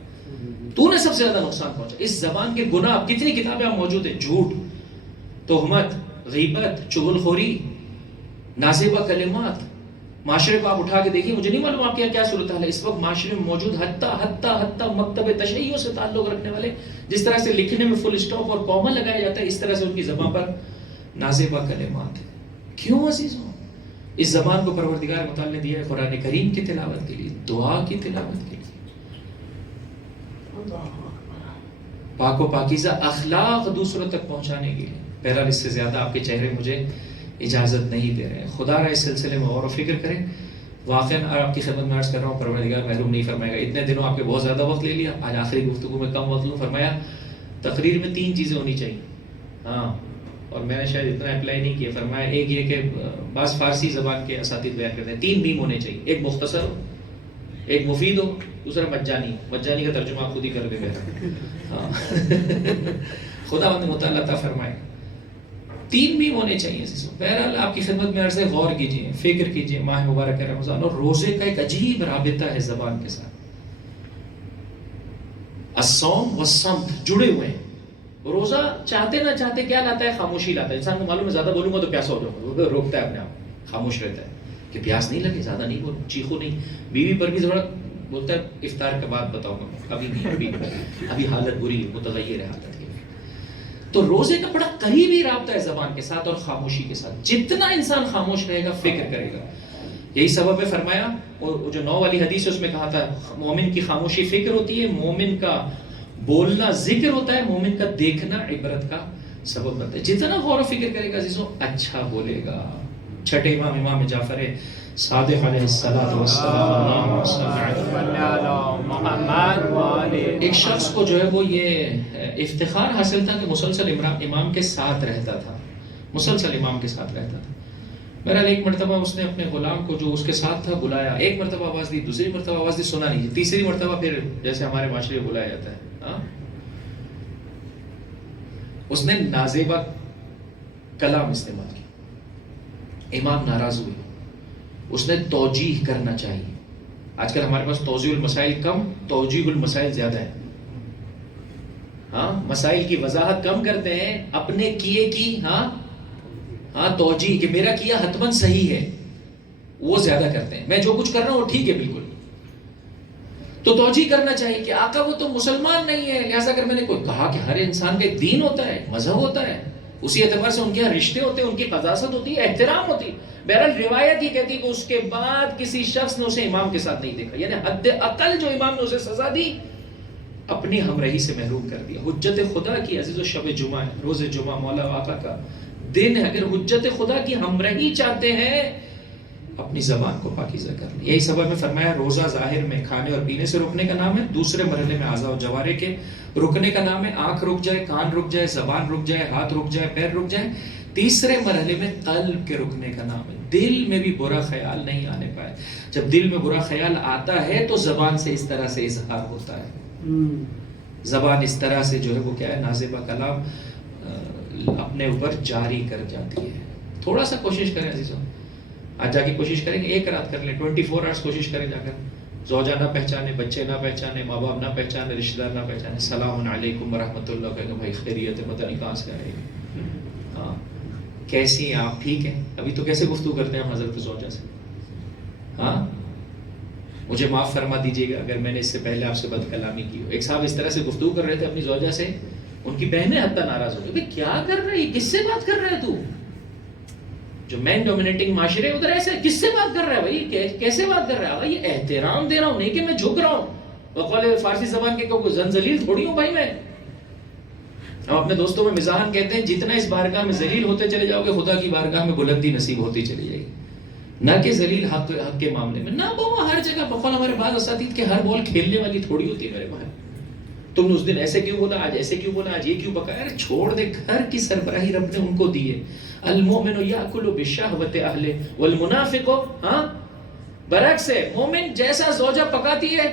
تو نے سب سے زیادہ نقصان پہنچا. اس زبان کے گناہ کتنی کتابیں موجود ہیں, جھوٹ, تہمت, غیبت, چغلخوری, نازیبہ کلمات. معاشرے کو آپ اٹھا کے دیکھیے, مجھے نہیں معلوم آپ کے کیا صورتحال ہے اس وقت معاشرے میں موجود, حتی مکتب تشیع سے تعلق رکھنے والے, جس طرح سے لکھنے میں فل اسٹاپ اور کامہ لگایا جاتا ہے, اس طرح سے ان کی زبان پر نازیبہ کلمات. کیوں عزیزوں؟ اس زبان کو پروردگار متعال نے دیا ہے قرآن کریم کی تلاوت کے لیے, دعا کی تلاوت کے لیے, پاک و پاکیزہ اخلاق دوسروں تک پہنچانے کے لیے. بہرحال اس سے زیادہ آپ کے چہرے مجھے اجازت نہیں دے رہے ہیں. خدا را اس سلسلے میں غور و فکر کریں. واقعاً آپ کی خدمت میں عرض کر رہا ہوں, پروردگار محروم نہیں فرمائے گا. اتنے دنوں آپ کے بہت زیادہ وقت لے لیا, آج آخری گفتگو میں کم وقت لوں. فرمایا تقریر میں 3 چیزیں ہونی چاہیے. ہاں, اور میں نے شاید اتنا اپلائی نہیں کیا. فرمایا ایک یہ کہ بعض فارسی زبان کے اساتذہ بیان کرتے ہیں 3 میم ہونے چاہیے, ایک مختصر ہو, ایک مفید ہو, دوسرا مجانی. مجانی کا ترجمہ آپ خود ہی کر دے. ہاں, خدا متعال عطا فرمائے. 3 بھی ہونے چاہیے. بہرحال آپ کی خدمت میں عرض ہے، غور کیجیے، فکر کیجیے. ماہ مبارک رمضان اور روزے کا ایک عجیب رابطہ ہے زبان کے ساتھ. الصوم والصمت جڑے ہوئے ہیں. روزہ چاہتے نہ چاہتے کیا لاتا ہے؟ خاموشی لاتا ہے. انسان کو معلوم ہے زیادہ بولوں گا تو پیاسا ہو جاؤں گا، وہ روکتا ہے اپنے آپ، خاموش رہتا ہے کہ پیاس نہیں لگے، زیادہ نہیں بولوں، چیخو نہیں. بیوی پر بھی تھوڑا بولتا ہے افطار کے بعد بتاؤں گا، ابھی نہیں، ابھی حالت بری ہے، متغیر ہے حالت کی. تو روزے کا بڑا قریبی رابطہ ہے زبان کے ساتھ اور خاموشی کے ساتھ. جتنا انسان خاموش رہے گا، فکر کرے گا. یہی سبب ہے فرمایا، اور جو 9 والی حدیث ہے اس میں کہا تھا مومن کی خاموشی فکر ہوتی ہے، مومن کا بولنا ذکر ہوتا ہے، مومن کا دیکھنا عبرت کا سبب بنتا ہے. جتنا غور و فکر کرے گا عزیزوں اچھا بولے گا. چھٹے امام امام جعفر صادق علیہ الصلوۃ والسلام. ایک شخص کو جو ہے وہ یہ افتخار حاصل تھا کہ مسلسل امام کے ساتھ رہتا تھا، مسلسل امام کے ساتھ رہتا تھا. بہرحال ایک مرتبہ اس نے اپنے غلام کو جو اس کے ساتھ تھا بلایا. ایک مرتبہ آواز دی، دوسری مرتبہ آواز دی، سنا نہیں. تیسری مرتبہ پھر جیسے ہمارے معاشرے میں بلایا جاتا ہے، اس نے نازیبا کلام استعمال کیا. امام ناراض ہوئے. اس نے توجیح کرنا چاہیے. آج کل ہمارے پاس توضیح المسائل کم، توجیح المسائل زیادہ ہے. مسائل کی وضاحت کم کرتے ہیں، اپنے کیے کی توجیح کہ میرا کیا حتماً صحیح ہے، وہ زیادہ کرتے ہیں. میں جو کچھ کر رہا ہوں وہ ٹھیک ہے بالکل. تو توجیح کرنا چاہیے کہ آقا وہ تو مسلمان نہیں ہے، لہٰذا اگر میں نے کوئی کہا کہ ہر انسان کا ایک دین ہوتا ہے، مذہب ہوتا ہے، اسی اعتبار سے ان کے یہاں رشتے ہوتے ہیں، ان کی قداست ہوتی ہے، احترام ہوتی ہے. بہرحال روایت یہ کہتی ہے کہ اس کے بعد کسی شخص نے اسے امام کے ساتھ نہیں دیکھا، یعنی حد اقل جو امام نے اسے سزا دی اپنی ہمراہی سے محروم کر دیا. حجت خدا کی عزیز و شب جمعہ ہے، روز جمعہ مولا آقا کا دن ہے. اگر حجت خدا کی ہمراہی چاہتے ہیں اپنی زبان کو پاکیزہ کر لیں. یہی سبب میں فرمایا روزہ ظاہر میں کھانے اور پینے سے رکنے کا نام ہے، دوسرے مرحلے میں اعضاء و جوارح کے رکنے کا نام ہے. آنکھ رک جائے، کان رک جائے، زبان رک جائے، ہاتھ رک جائے، پیر رک جائے. تیسرے مرحلے میں قلب کے رکنے کا نام ہے. دل میں بھی برا خیال نہیں آنے پائے. جب دل میں برا خیال آتا ہے تو زبان سے اس طرح سے اظہار ہوتا ہے. زبان اس طرح سے جو ہے وہ کیا ہے، نازبہ کلام اپنے اوپر جاری کر جاتی ہے. تھوڑا سا کوشش کریں عزیزوں، آج جا کے کوشش کریں گے، ایک رات کر لیں، 24 آورس کوشش کریں جا کر. زوجہ نہ پہچانے، بچے نہ پہچانے، ماں باپ نہ پہچانے، رشتہ دار نہ پہچانے، السلام علیکم ورحمۃ اللہ کہہ کہ بھائی خیریت ہے، پتہ نہیں کہاں سے آئے گی. ہاں کیسی ہیں آپ، ٹھیک ہیں؟ ابھی تو کیسے گفتگو کرتے ہیں ہم حضرت زوجہ سے. ہاں مجھے معاف فرما دیجیے گا اگر میں نے اس سے پہلے آپ سے بد کلامی کی ہو. ایک صاحب اس طرح سے گفتگو کر رہے تھے اپنی زوجہ سے، ان کی بہنیں حتیٰ ناراض ہو گئی. بھائی کیا کر رہی، کس سے بات کر رہا ہے تو؟ جو مین ڈومینیٹنگ معاشرے ادھر ایسے کس سے بات کر رہا ہے بھائی، کیسے بات کر رہا ہے؟ یہ احترام دے رہا ہوں، نہیں کہ میں جھک رہا ہوں. بقول فارسی زبان کے کوئی زنزلیل تھوڑی ہوں بھائی میں. ہم اپنے دوستوں میں مزاحن کہتے ہیں جتنا اس بارگاہ میں ذلیل ہوتے چلے جاؤ گے خدا کی بارگاہ میں بلندی نصیب ہوتی چلی جائے گی. نہ کہ ذلیل حق کے معاملے میں، نہ وہ ہر جگہ. بقول ہمارے بعض اساتید کے ہر بال کھیلنے والی تھوڑی ہوتی ہے میرے بھائی. تم نے اس دن ایسے کیوں بولا، آج ایسے کیوں بولا، آج یہ کیوں بکا. ارے چھوڑ دے، گھر کی سربراہی رب نے ان کو دی ہے. المؤمن یاکل بشہوۃ اہلہ والمنافق برعکس ہے. مومن جیسا زوجہ پکاتی ہے،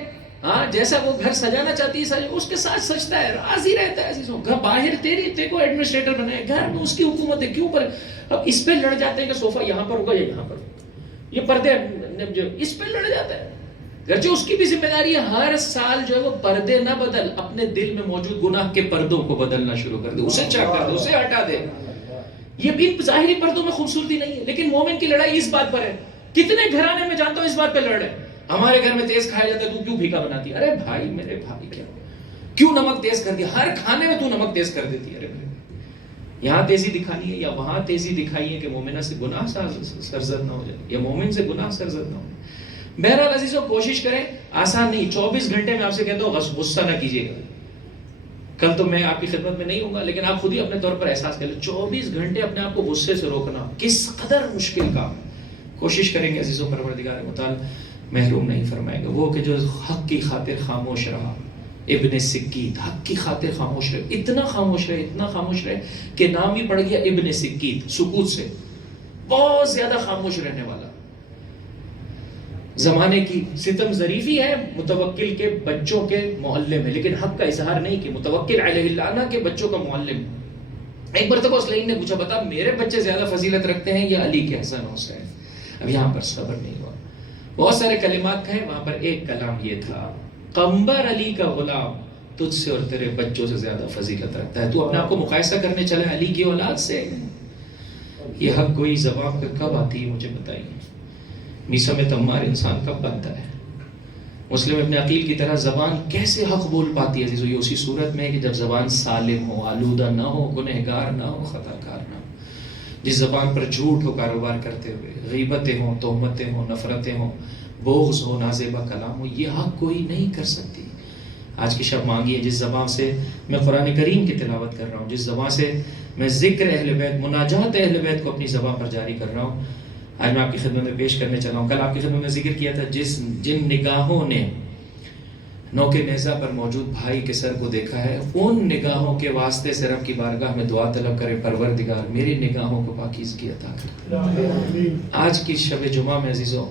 جیسا وہ گھر سجانا چاہتی ہے اس کے ساتھ سجتا ہے، راضی رہتا ہے عزیزوں. گھر باہر تیرے کو ایڈمنسٹریٹر بنائے، گھر میں اس کی حکومت ہے. کیوں پر اب اس پہ لڑ جاتے ہیں کہ صوفہ یہاں پر ہوگا یا یہاں پر، یہ پردے اس پہ لڑ جاتا ہے. گرچہ اس کی بھی ذمہ داری ہے ہر سال جو ہے وہ پردے نہ بدل، اپنے دل میں موجود گناہ کے پردوں کو بدلنا شروع کر دے، اسے چاک کر دے، اسے ہٹا دے. یہ بھی ظاہری پردوں میں خوبصورتی نہیں ہے، لیکن مومن کی لڑائی اس بات پر ہے. کتنے گھرانے میں جانتا ہوں اس بات پہ لڑ رہے ہیں، ہمارے گھر میں تیز کھایا جاتا ہے تو کیوں پھیکا بناتی ہے. ارے بھائی میرے بھائی کیا کیوں نمک تیز کر دیا، ہر کھانے میں تو نمک تیز کر دیتی ہے. ارے بھائی یہاں تیزی دکھانی ہے یا وہاں تیزی دکھائی ہے کہ مومنہ سے گناہ سرزد نہ ہو جائے یا مومن سے گناہ سرزد نہ ہو جائے. بہرحال عزیزوں کوشش کریں، آسان نہیں. 24 گھنٹے میں آپ سے کہتا ہوں غصہ نہ کیجیے گا. کل تو میں آپ کی خدمت میں نہیں ہوں گا، لیکن آپ خود ہی اپنے طور پر احساس کر لیں 24 گھنٹے اپنے آپ کو غصے سے روکنا کس قدر مشکل کام ہے. کوشش کریں گے عزیزوں، پروردگار متعال محروم نہیں فرمائے گا. وہ کہ جو حق کی خاطر خاموش رہا، ابن سکیت، حق کی خاطر خاموش رہے، اتنا خاموش رہے، اتنا خاموش رہے کہ نام ہی پڑ گیا ابن سکیت، سکوت سے بہت زیادہ خاموش رہنے والا. زمانے کی ستم ظریفی ہے متوکل کے بچوں کے معلم ہے، لیکن حق کا اظہار نہیں کہ متوکل علیہ اللہ کے بچوں کا معلم. ایک مرتبہ اسلیم نے پوچھا بتا میرے بچے زیادہ فضیلت رکھتے ہیں یا علی کے حسن حسین؟ اب یہاں پر صبر نہیں ہوا، بہت سارے کلمات کہے، وہاں پر ایک کلام یہ تھا، قمبر علی کا غلام تجھ سے اور تیرے بچوں سے زیادہ فضیلت رکھتا ہے، تو اپنے آپ کو مقایسہ کرنے چلا علی کی اولاد سے؟ یہ حق کوئی زبان پہ کب آتی ہے مجھے بتائیے؟ میسم تمار انسان کب بنتا ہے؟ مسلم ابن عقیل کی طرح زبان کیسے حق بول پاتی ہے عزیزو؟ یہ اسی صورت میں ہے کہ جب زبان سالم ہو، آلودہ نہ ہو، گنہگار نہ ہو، خطا کار نہ ہو. جس زبان پر جھوٹ ہو کاروبار کرتے ہوئے، غیبتیں ہوں، تہمتیں ہوں، نفرتیں ہوں، بغض ہو، نازیبہ کلام ہو، یہ حق کوئی نہیں کر سکتی. آج کی شب مانگی ہے جس زبان سے میں قرآن کریم کی تلاوت کر رہا ہوں، جس زبان سے میں ذکر اہل بیت، مناجات اہل بیت کو اپنی زبان پر جاری کر رہا ہوں، آج میں آپ کی خدمت میں پیش کرنے چلا ہوں. کل آپ کی خدمت میں ذکر کیا تھا جن نگاہوں نے نوک نیزہ پر موجود بھائی کے سر کو دیکھا ہے، ان نگاہوں کے واسطے سے رب کی بارگاہ میں دعا طلب کرے، پروردگار میری نگاہوں کو پاکیزگی عطا کر. آج کی شب جمعہ میں عزیزوں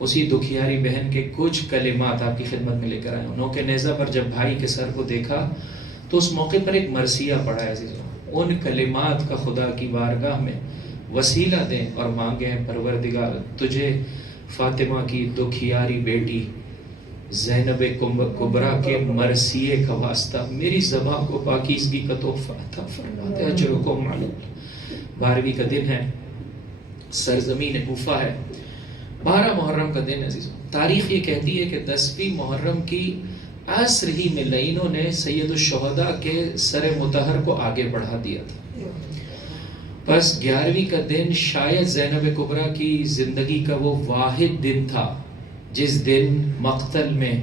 اسی دکھیاری بہن کے کچھ کلمات آپ کی خدمت میں لے کر آیا ہوں. نوک نیزہ پر جب بھائی کے سر کو دیکھا تو اس موقع پر ایک مرثیہ پڑھا ہے عزیزوں. ان کلمات کا خدا کی بارگاہ میں وسیلہ دیں اور مانگیں، پروردگار تجھے فاطمہ کی دکھیاری بیٹی زینب کبریٰ کے مرثیے کا واسطہ میری زبان کو پاکیزگی کا تحفہ عطا فرما دے. اجرکم علی اللہ. 12ویں کا دن ہے، سرزمین کوفہ ہے، 12 محرم کا دن ہے عزیزوں. تاریخ یہ کہتی ہے کہ 10ویں محرم کی عصر ہی میں لعینوں نے سید الشہداء کے سر مطہر کو آگے بڑھا دیا تھا. بس 11ویں کا دن شاید زینب کبریٰ کی زندگی کا وہ واحد دن تھا جس دن مقتل میں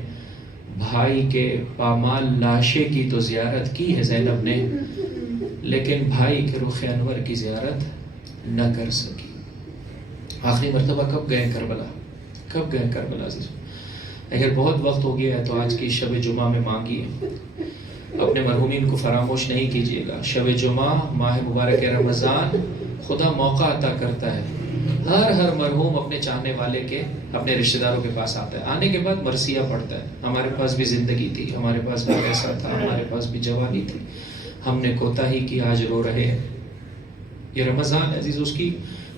بھائی کے پامال لاشے کی تو زیارت کی ہے زینب نے، لیکن بھائی کے رخ انور کی زیارت نہ کر سکی. آخری مرتبہ کب گئے کربلا؟ کب گئے کربلا عزیزوں؟ اگر بہت وقت ہو گیا ہے تو آج کی شب جمعہ میں مانگیے، اپنے مرحومین کو فراموش نہیں کیجیے گا. شب جمعہ ماہ مبارک رمضان خدا موقع عطا کرتا ہے، ہر مرحوم اپنے چاہنے والے کے، اپنے رشتہ داروں کے پاس آتا ہے، آنے کے بعد مرثیہ پڑھتا ہے. ہمارے پاس بھی زندگی تھی، ہمارے پاس بھی پیسہ تھا، ہمارے پاس بھی جوانی تھی، ہم نے کوتاہی کی، آج رو رہے ہیں. یہ رمضان عزیز اس کی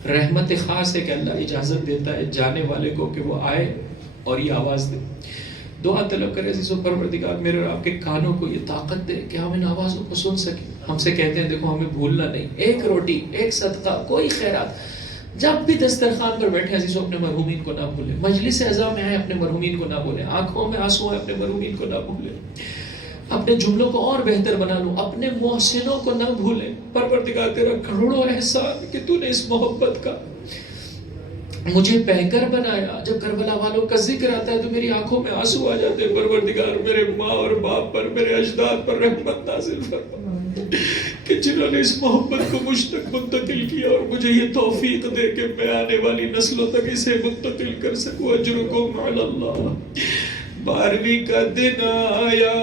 رحمت خاص ہے کہ اللہ اجازت دیتا ہے جانے والے کو کہ وہ آئے اور یہ آواز دے. دعا طلب کرے عزیزو، پروردگار میرے اور آپ کے کانوں کو یہ طاقت دے کہ ہم ان آوازوں کو سن سکیں. ہم سے کہتے ہیں دیکھو ہمیں بھولنا نہیں، ایک روٹی، ایک صدقہ، کوئی خیرات، جب بھی دسترخوان پر بیٹھے عزیزو اپنے مرحومین کو نہ بھولیں. مجلس اعزا میں آئے اپنے مرحومین کو نہ بھولیں، آنکھوں میں آنسو آئے اپنے مرحومین کو نہ بھولیں. اپنے جملوں کو اور بہتر بنا لو، اپنے محسنوں کو نہ بھولیں. پروردگار تیرا کروڑوں احسان کہ تو نے اس محبت کا مجھے پیکر بنایا. جب کربلا والوں کا ذکر آتا ہے تو میری آنکھوں میں آنسو آ جاتے ہیں. پروردگار میرے ماں اور باپ پر، میرے اجداد پر رحمت نازل فرما کہ جنہوں نے اس محبت کو مجھ تک منتقل کیا، اور مجھے یہ توفیق دے کہ میں آنے والی نسلوں تک اسے منتقل کر سکوں. اجرکم علی اللہ. 12ویں کا دن آیا،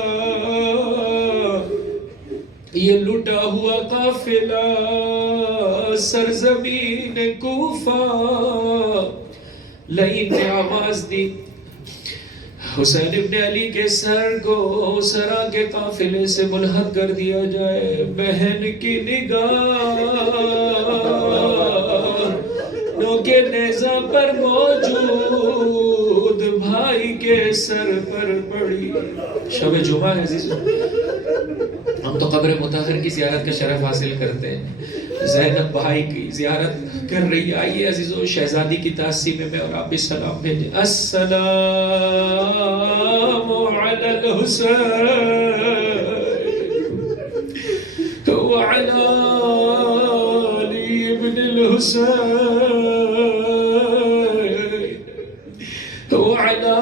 یہ لٹا ہوا قافلہ سرزمین کوفہ. لعین نے آواز دی حسین ابن علی کے سر کو سرا کے قافلے سے ملحق کر دیا جائے. بہن کی نگاہ نوکے نیزہ پر موجود بھائی کے سر پر پڑی. شب جمعہ ہے عزیزو، ہم تو قبر مطہر کی زیارت کا شرف حاصل کرتے ہیں. زینب بھائی کی زیارت کر رہی ہے. آئیے عزیزو شہزادی کی تعصیب میں اور آپ بھی سلام بھیجیں. السلام علی الحسین وعلی علی ابن الحسین وعلی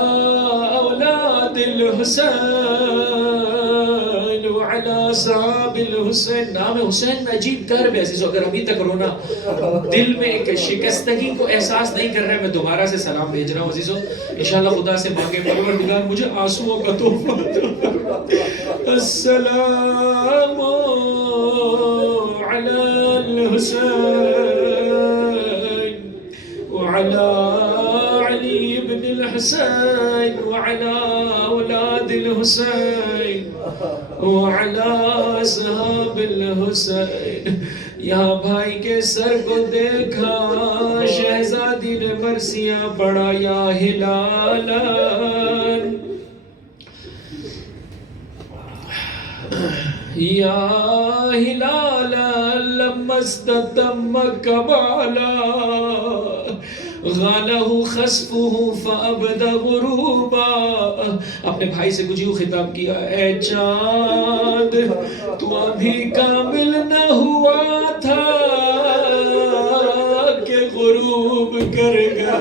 اولاد الحسین وعلی صحاب الحسین. نام حسین میں عجیب کرب ہے عزیزو. اگر ابھی تک رونا دل میں ایک شکستگی کو احساس نہیں کر رہے، میں دوبارہ سے سلام بھیج رہا ہوں عزیزو. انشاءاللہ خدا سے مانگے پروردگار مجھے آنسوؤں کا تحفہ دے. السلام علی الحسین وعلی علی ابن الحسین الحسين وعلى أولاد الحسين وعلى أصحاب الحسين. یہاں بھائی کے سر کو دیکھا, شہزادی نے مرثیہ پڑھا, یا ہلالا یا ہلالا لما استتم کمالا غالہ خسفہ فابد غروبا. اپنے بھائی سے کچھ یوں خطاب کیا, اے چاند تو ابھی کامل نہ ہوا تھا کہ غروب کر گیا.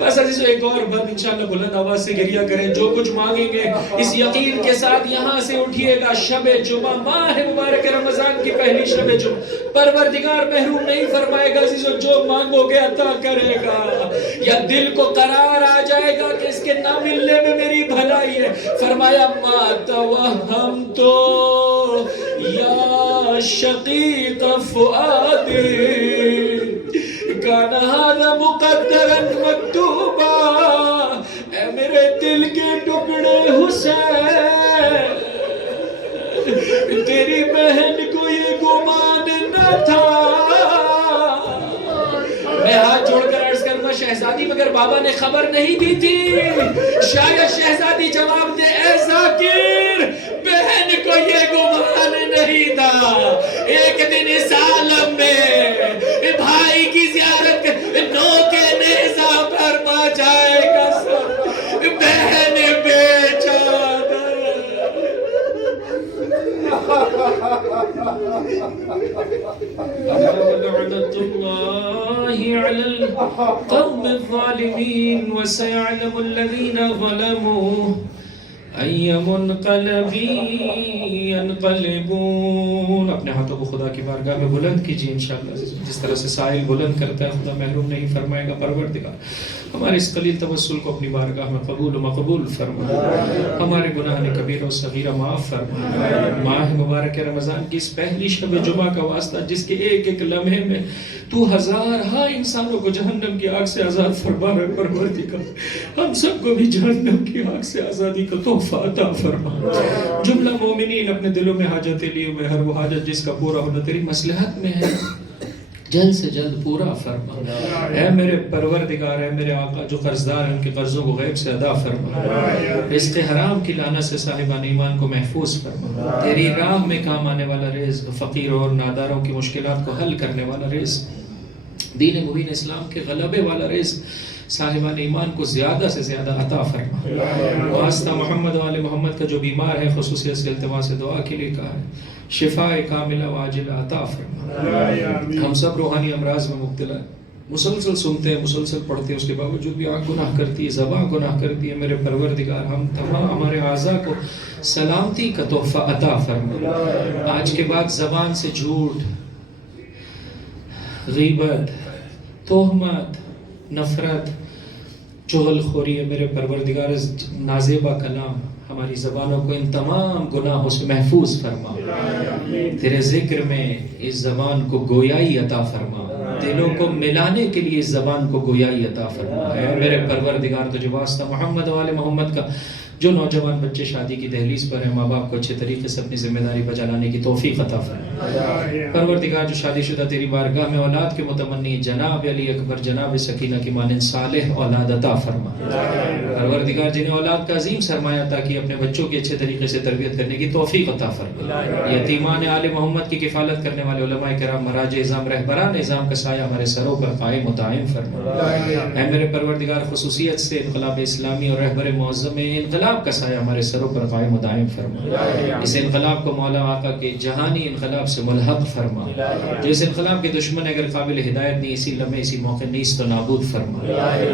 بس عزیزو ایک اور بند انشاءاللہ بلند آواز سے گریہ کریں. جو کچھ مانگیں گے اس یقین کے ساتھ یہاں سے اٹھیے گا, شب جمعہ ماہ مبارک رمضان کی پہلی شب جمعہ پروردگار محروم نہیں فرمائے گا عزیزو. جو مانگو گے عطا کرے گا. یا دل کو قرار آ جائے گا کہ اس کے نہ ملنے میں میری بھلائی ہے, فرمایا ما توہمتو یا شقیق فؤادی کان ھذا مقدرا مکتوبا. اے میرے دل کے ٹکڑے حسین, تیری بہن کو یہ گمان نہ تھا. میں ہاتھ جوڑ کر عرض کروں گا شہزادی مگر بابا نے خبر نہیں دی تھی. شاید شہزادی جواب دے, اے ذاکر بہن کو یہ گمان نہیں تھا. ایک دن اس عالم میں بھائی کی زیارت نو کے نیزہ پر پا جائے گا بہن بیچارہ. لعنت اللہ علی القوم الظالمین وسيعلم الذین ظلموا ای منقلب ینقلبون. اپنے ہاتھوں کو خدا کی بارگاہ میں بلند کیجیے انشاءاللہ. جس طرح سے سائل بلند کرتا ہے خدا محروم نہیں فرمائے گا. پروردگار ہمارے اس قلیل توسل کو اپنی بارگاہ میں قبول و مقبول فرما. ہمارے گناہ کبیرہ و صغیرہ معاف فرما. ماہ مبارک رمضان کی اس پہلی شب جمعہ کا واسطہ جس کے ایک ایک لمحے میں تو ہزارہا انسانوں کو جہنم کی آگ سے آزاد فرما رہے. پروردگار ہم سب کو بھی جہنم کی آگ سے آزادی کا تحفہ عطا فرما. جملہ مومنین اپنے دلوں میں حاجتیں لیے ہوئے, ہر وہ حاجت جس کا پورا ہونا تیری مصلحت میں ہے جلد سے جلد پورا فرما. اے میرے پروردگار, اے میرے آقا جو قرضدار ہیں ان کے قرضوں کو غیب سے ادا فرما. رزق حرام کی لعنت سے صاحبان ایمان کو محفوظ فرما. تیری راہ میں کام آنے والا رزق, فقیروں اور ناداروں کی مشکلات کو حل کرنے والا رزق, دین مبین اسلام کے غلبے والا رزق صاحبان ایمان کو زیادہ سے زیادہ عطا فرما. واسطہ محمد و آل محمد کا جو بیمار ہے خصوصیت سے التماس سے دعا کے لیے کہا ہے, شفاء کاملہ و عاجلہ عطا فرما. ہم سب روحانی امراض میں مبتلا ہیں, مسلسل سنتے ہیں, مسلسل پڑھتے ہیں, اس کے باوجود بھی آنکھ گناہ کرتی ہے, زبان گناہ کرتی ہے. میرے پروردگار ہم تمام ہمارے اعضاء کو سلامتی کا تحفہ عطا فرما. آج کے بعد زبان سے جھوٹ, غیبت, تہمت, نفرت, چغل خوری ہے میرے پروردگار نازیبہ کلام ہماری زبانوں کو ان تمام گناہوں سے محفوظ فرما. تیرے ذکر میں اس زبان کو گویائی عطا فرما. دلوں کو ملانے کے لیے اس زبان کو گویائی عطا فرما. اے میرے پروردگار تجھے واسطہ محمد و آل محمد کا جو نوجوان بچے شادی کی دہلیز پر ہیں, ماں باپ کو اچھے طریقے سے اپنی ذمہ داری بجا لانے کی توفیق عطا فرما. پروردگار جو شادی شدہ تیری بارگاہ میں اولاد کے متمنی جناب علی اکبر جناب سکینہ کی مانند صالح اولاد عطا فرما. پروردگار جنہیں اولاد کا عظیم سرمایہ عطا کی اپنے بچوں کی اچھے طریقے سے تربیت کرنے کی توفیق عطا فرما. یتیمان آل محمد کی کفالت کرنے والے علماء کرام مراجع اعظام رہبران نظام کا سایہ ہمارے سروں پر قائم و دائم فرما. اے میرے پروردگار خصوصیت سے انقلاب اسلامی اور رہبر معظم انقلاب کا سایہ ہمارے سروں پر قائم و دائم فرما. اس انقلاب کو مولا آقا کے جہانی انقلاب سے ملحق فرما. جو اس انقلاب کے دشمن اگر قابل ہدایت نہیں, اسی لمحے اسی موقع نیست تو نابود فرما.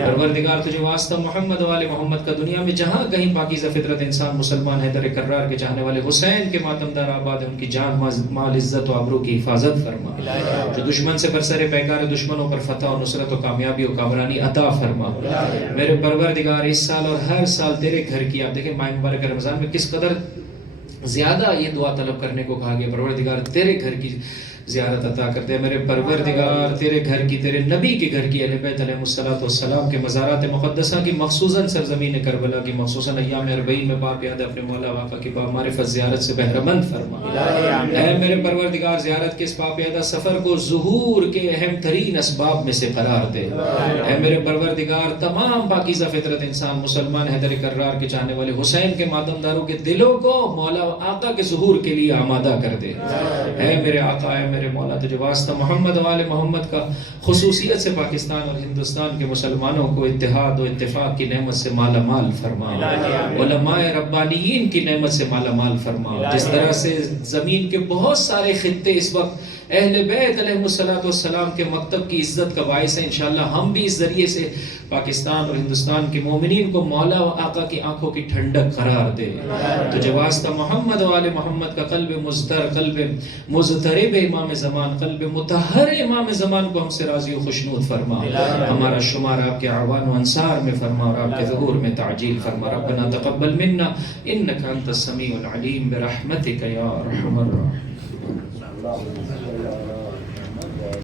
پروردگار تجھے واسطہ محمد و آل محمد کا دنیا میں جہاں کہیں پاکیزہ فطرت انسان مسلمان ہے در کرار کے چاہنے والے حسین کے ماتمدار آباد ہے, ان کی جان مال عزت و آبرو کی حفاظت فرما. جو دشمن سے برسر پیکار دشمنوں پر فتح و نصرت و کامیابی و کامرانی عطا فرما. میرے پروردگار اس سال اور ہر سال تیرے گھر کی, آپ دیکھیں ماہ مبارک رمضان میں کس قدر زیادہ یہ دعا طلب کرنے کو کہا گیا. پروردگار تیرے گھر کی زیارت عطا کر دے. میرے پروردگار تیرے گھر کی، تیرے نبی کے گھر کی، اہل بیت علیہ السلام کے مزارات مقدسہ کی، مخصوصاً سرزمین کربلا کی، خصوصاً ایام اربعین میں باپ یاد اپنے مولا واقع کی بامعرفت زیارت سے بہرہ مند فرما. اے میرے پروردگار زیارت کے اس باپ یادہ سفر کو ظہور کے اہم ترین اسباب میں سے قرار دے. اے میرے پروردگار تمام پاکیزہ فطرت انسان مسلمان حیدر کرار کے چاہنے والے حسین کے ماتم داروں کے دلوں کو مولا آقا کے ظہور کے لیے آمادہ کر دے. اے میرے آقا، اے میرے مولا، تجھے واسطہ محمد و آل محمد کا خصوصیت سے پاکستان اور ہندوستان کے مسلمانوں کو اتحاد و اتفاق کی نعمت سے مالا مال فرما. علماء ربانیین کی نعمت سے مالا مال فرما. جس طرح سے زمین کے بہت سارے خطے اس وقت اہل بیت علیہ السلام کے مکتب کی عزت کا باعث ہے، انشاءاللہ ہم بھی اس ذریعے سے پاکستان اور ہندوستان کے مومنین کو مولا و آقا کی آنکھوں کی ٹھنڈک قرار دے. تجھے واسطہ محمد و آل محمد کا قلب مزدر، قلب مضطرب امام زمان، قلب مطہر امام زمان کو ہم سے راضی و خوشنود فرما. ہمارا شمار آپ کے اعوان و انصار میں فرما اور آپ کے ظہور میں تعجیل فرما. ربنا تقبل منا انک انت السمیع العلیم برحمتک یا ارحم الراحمین.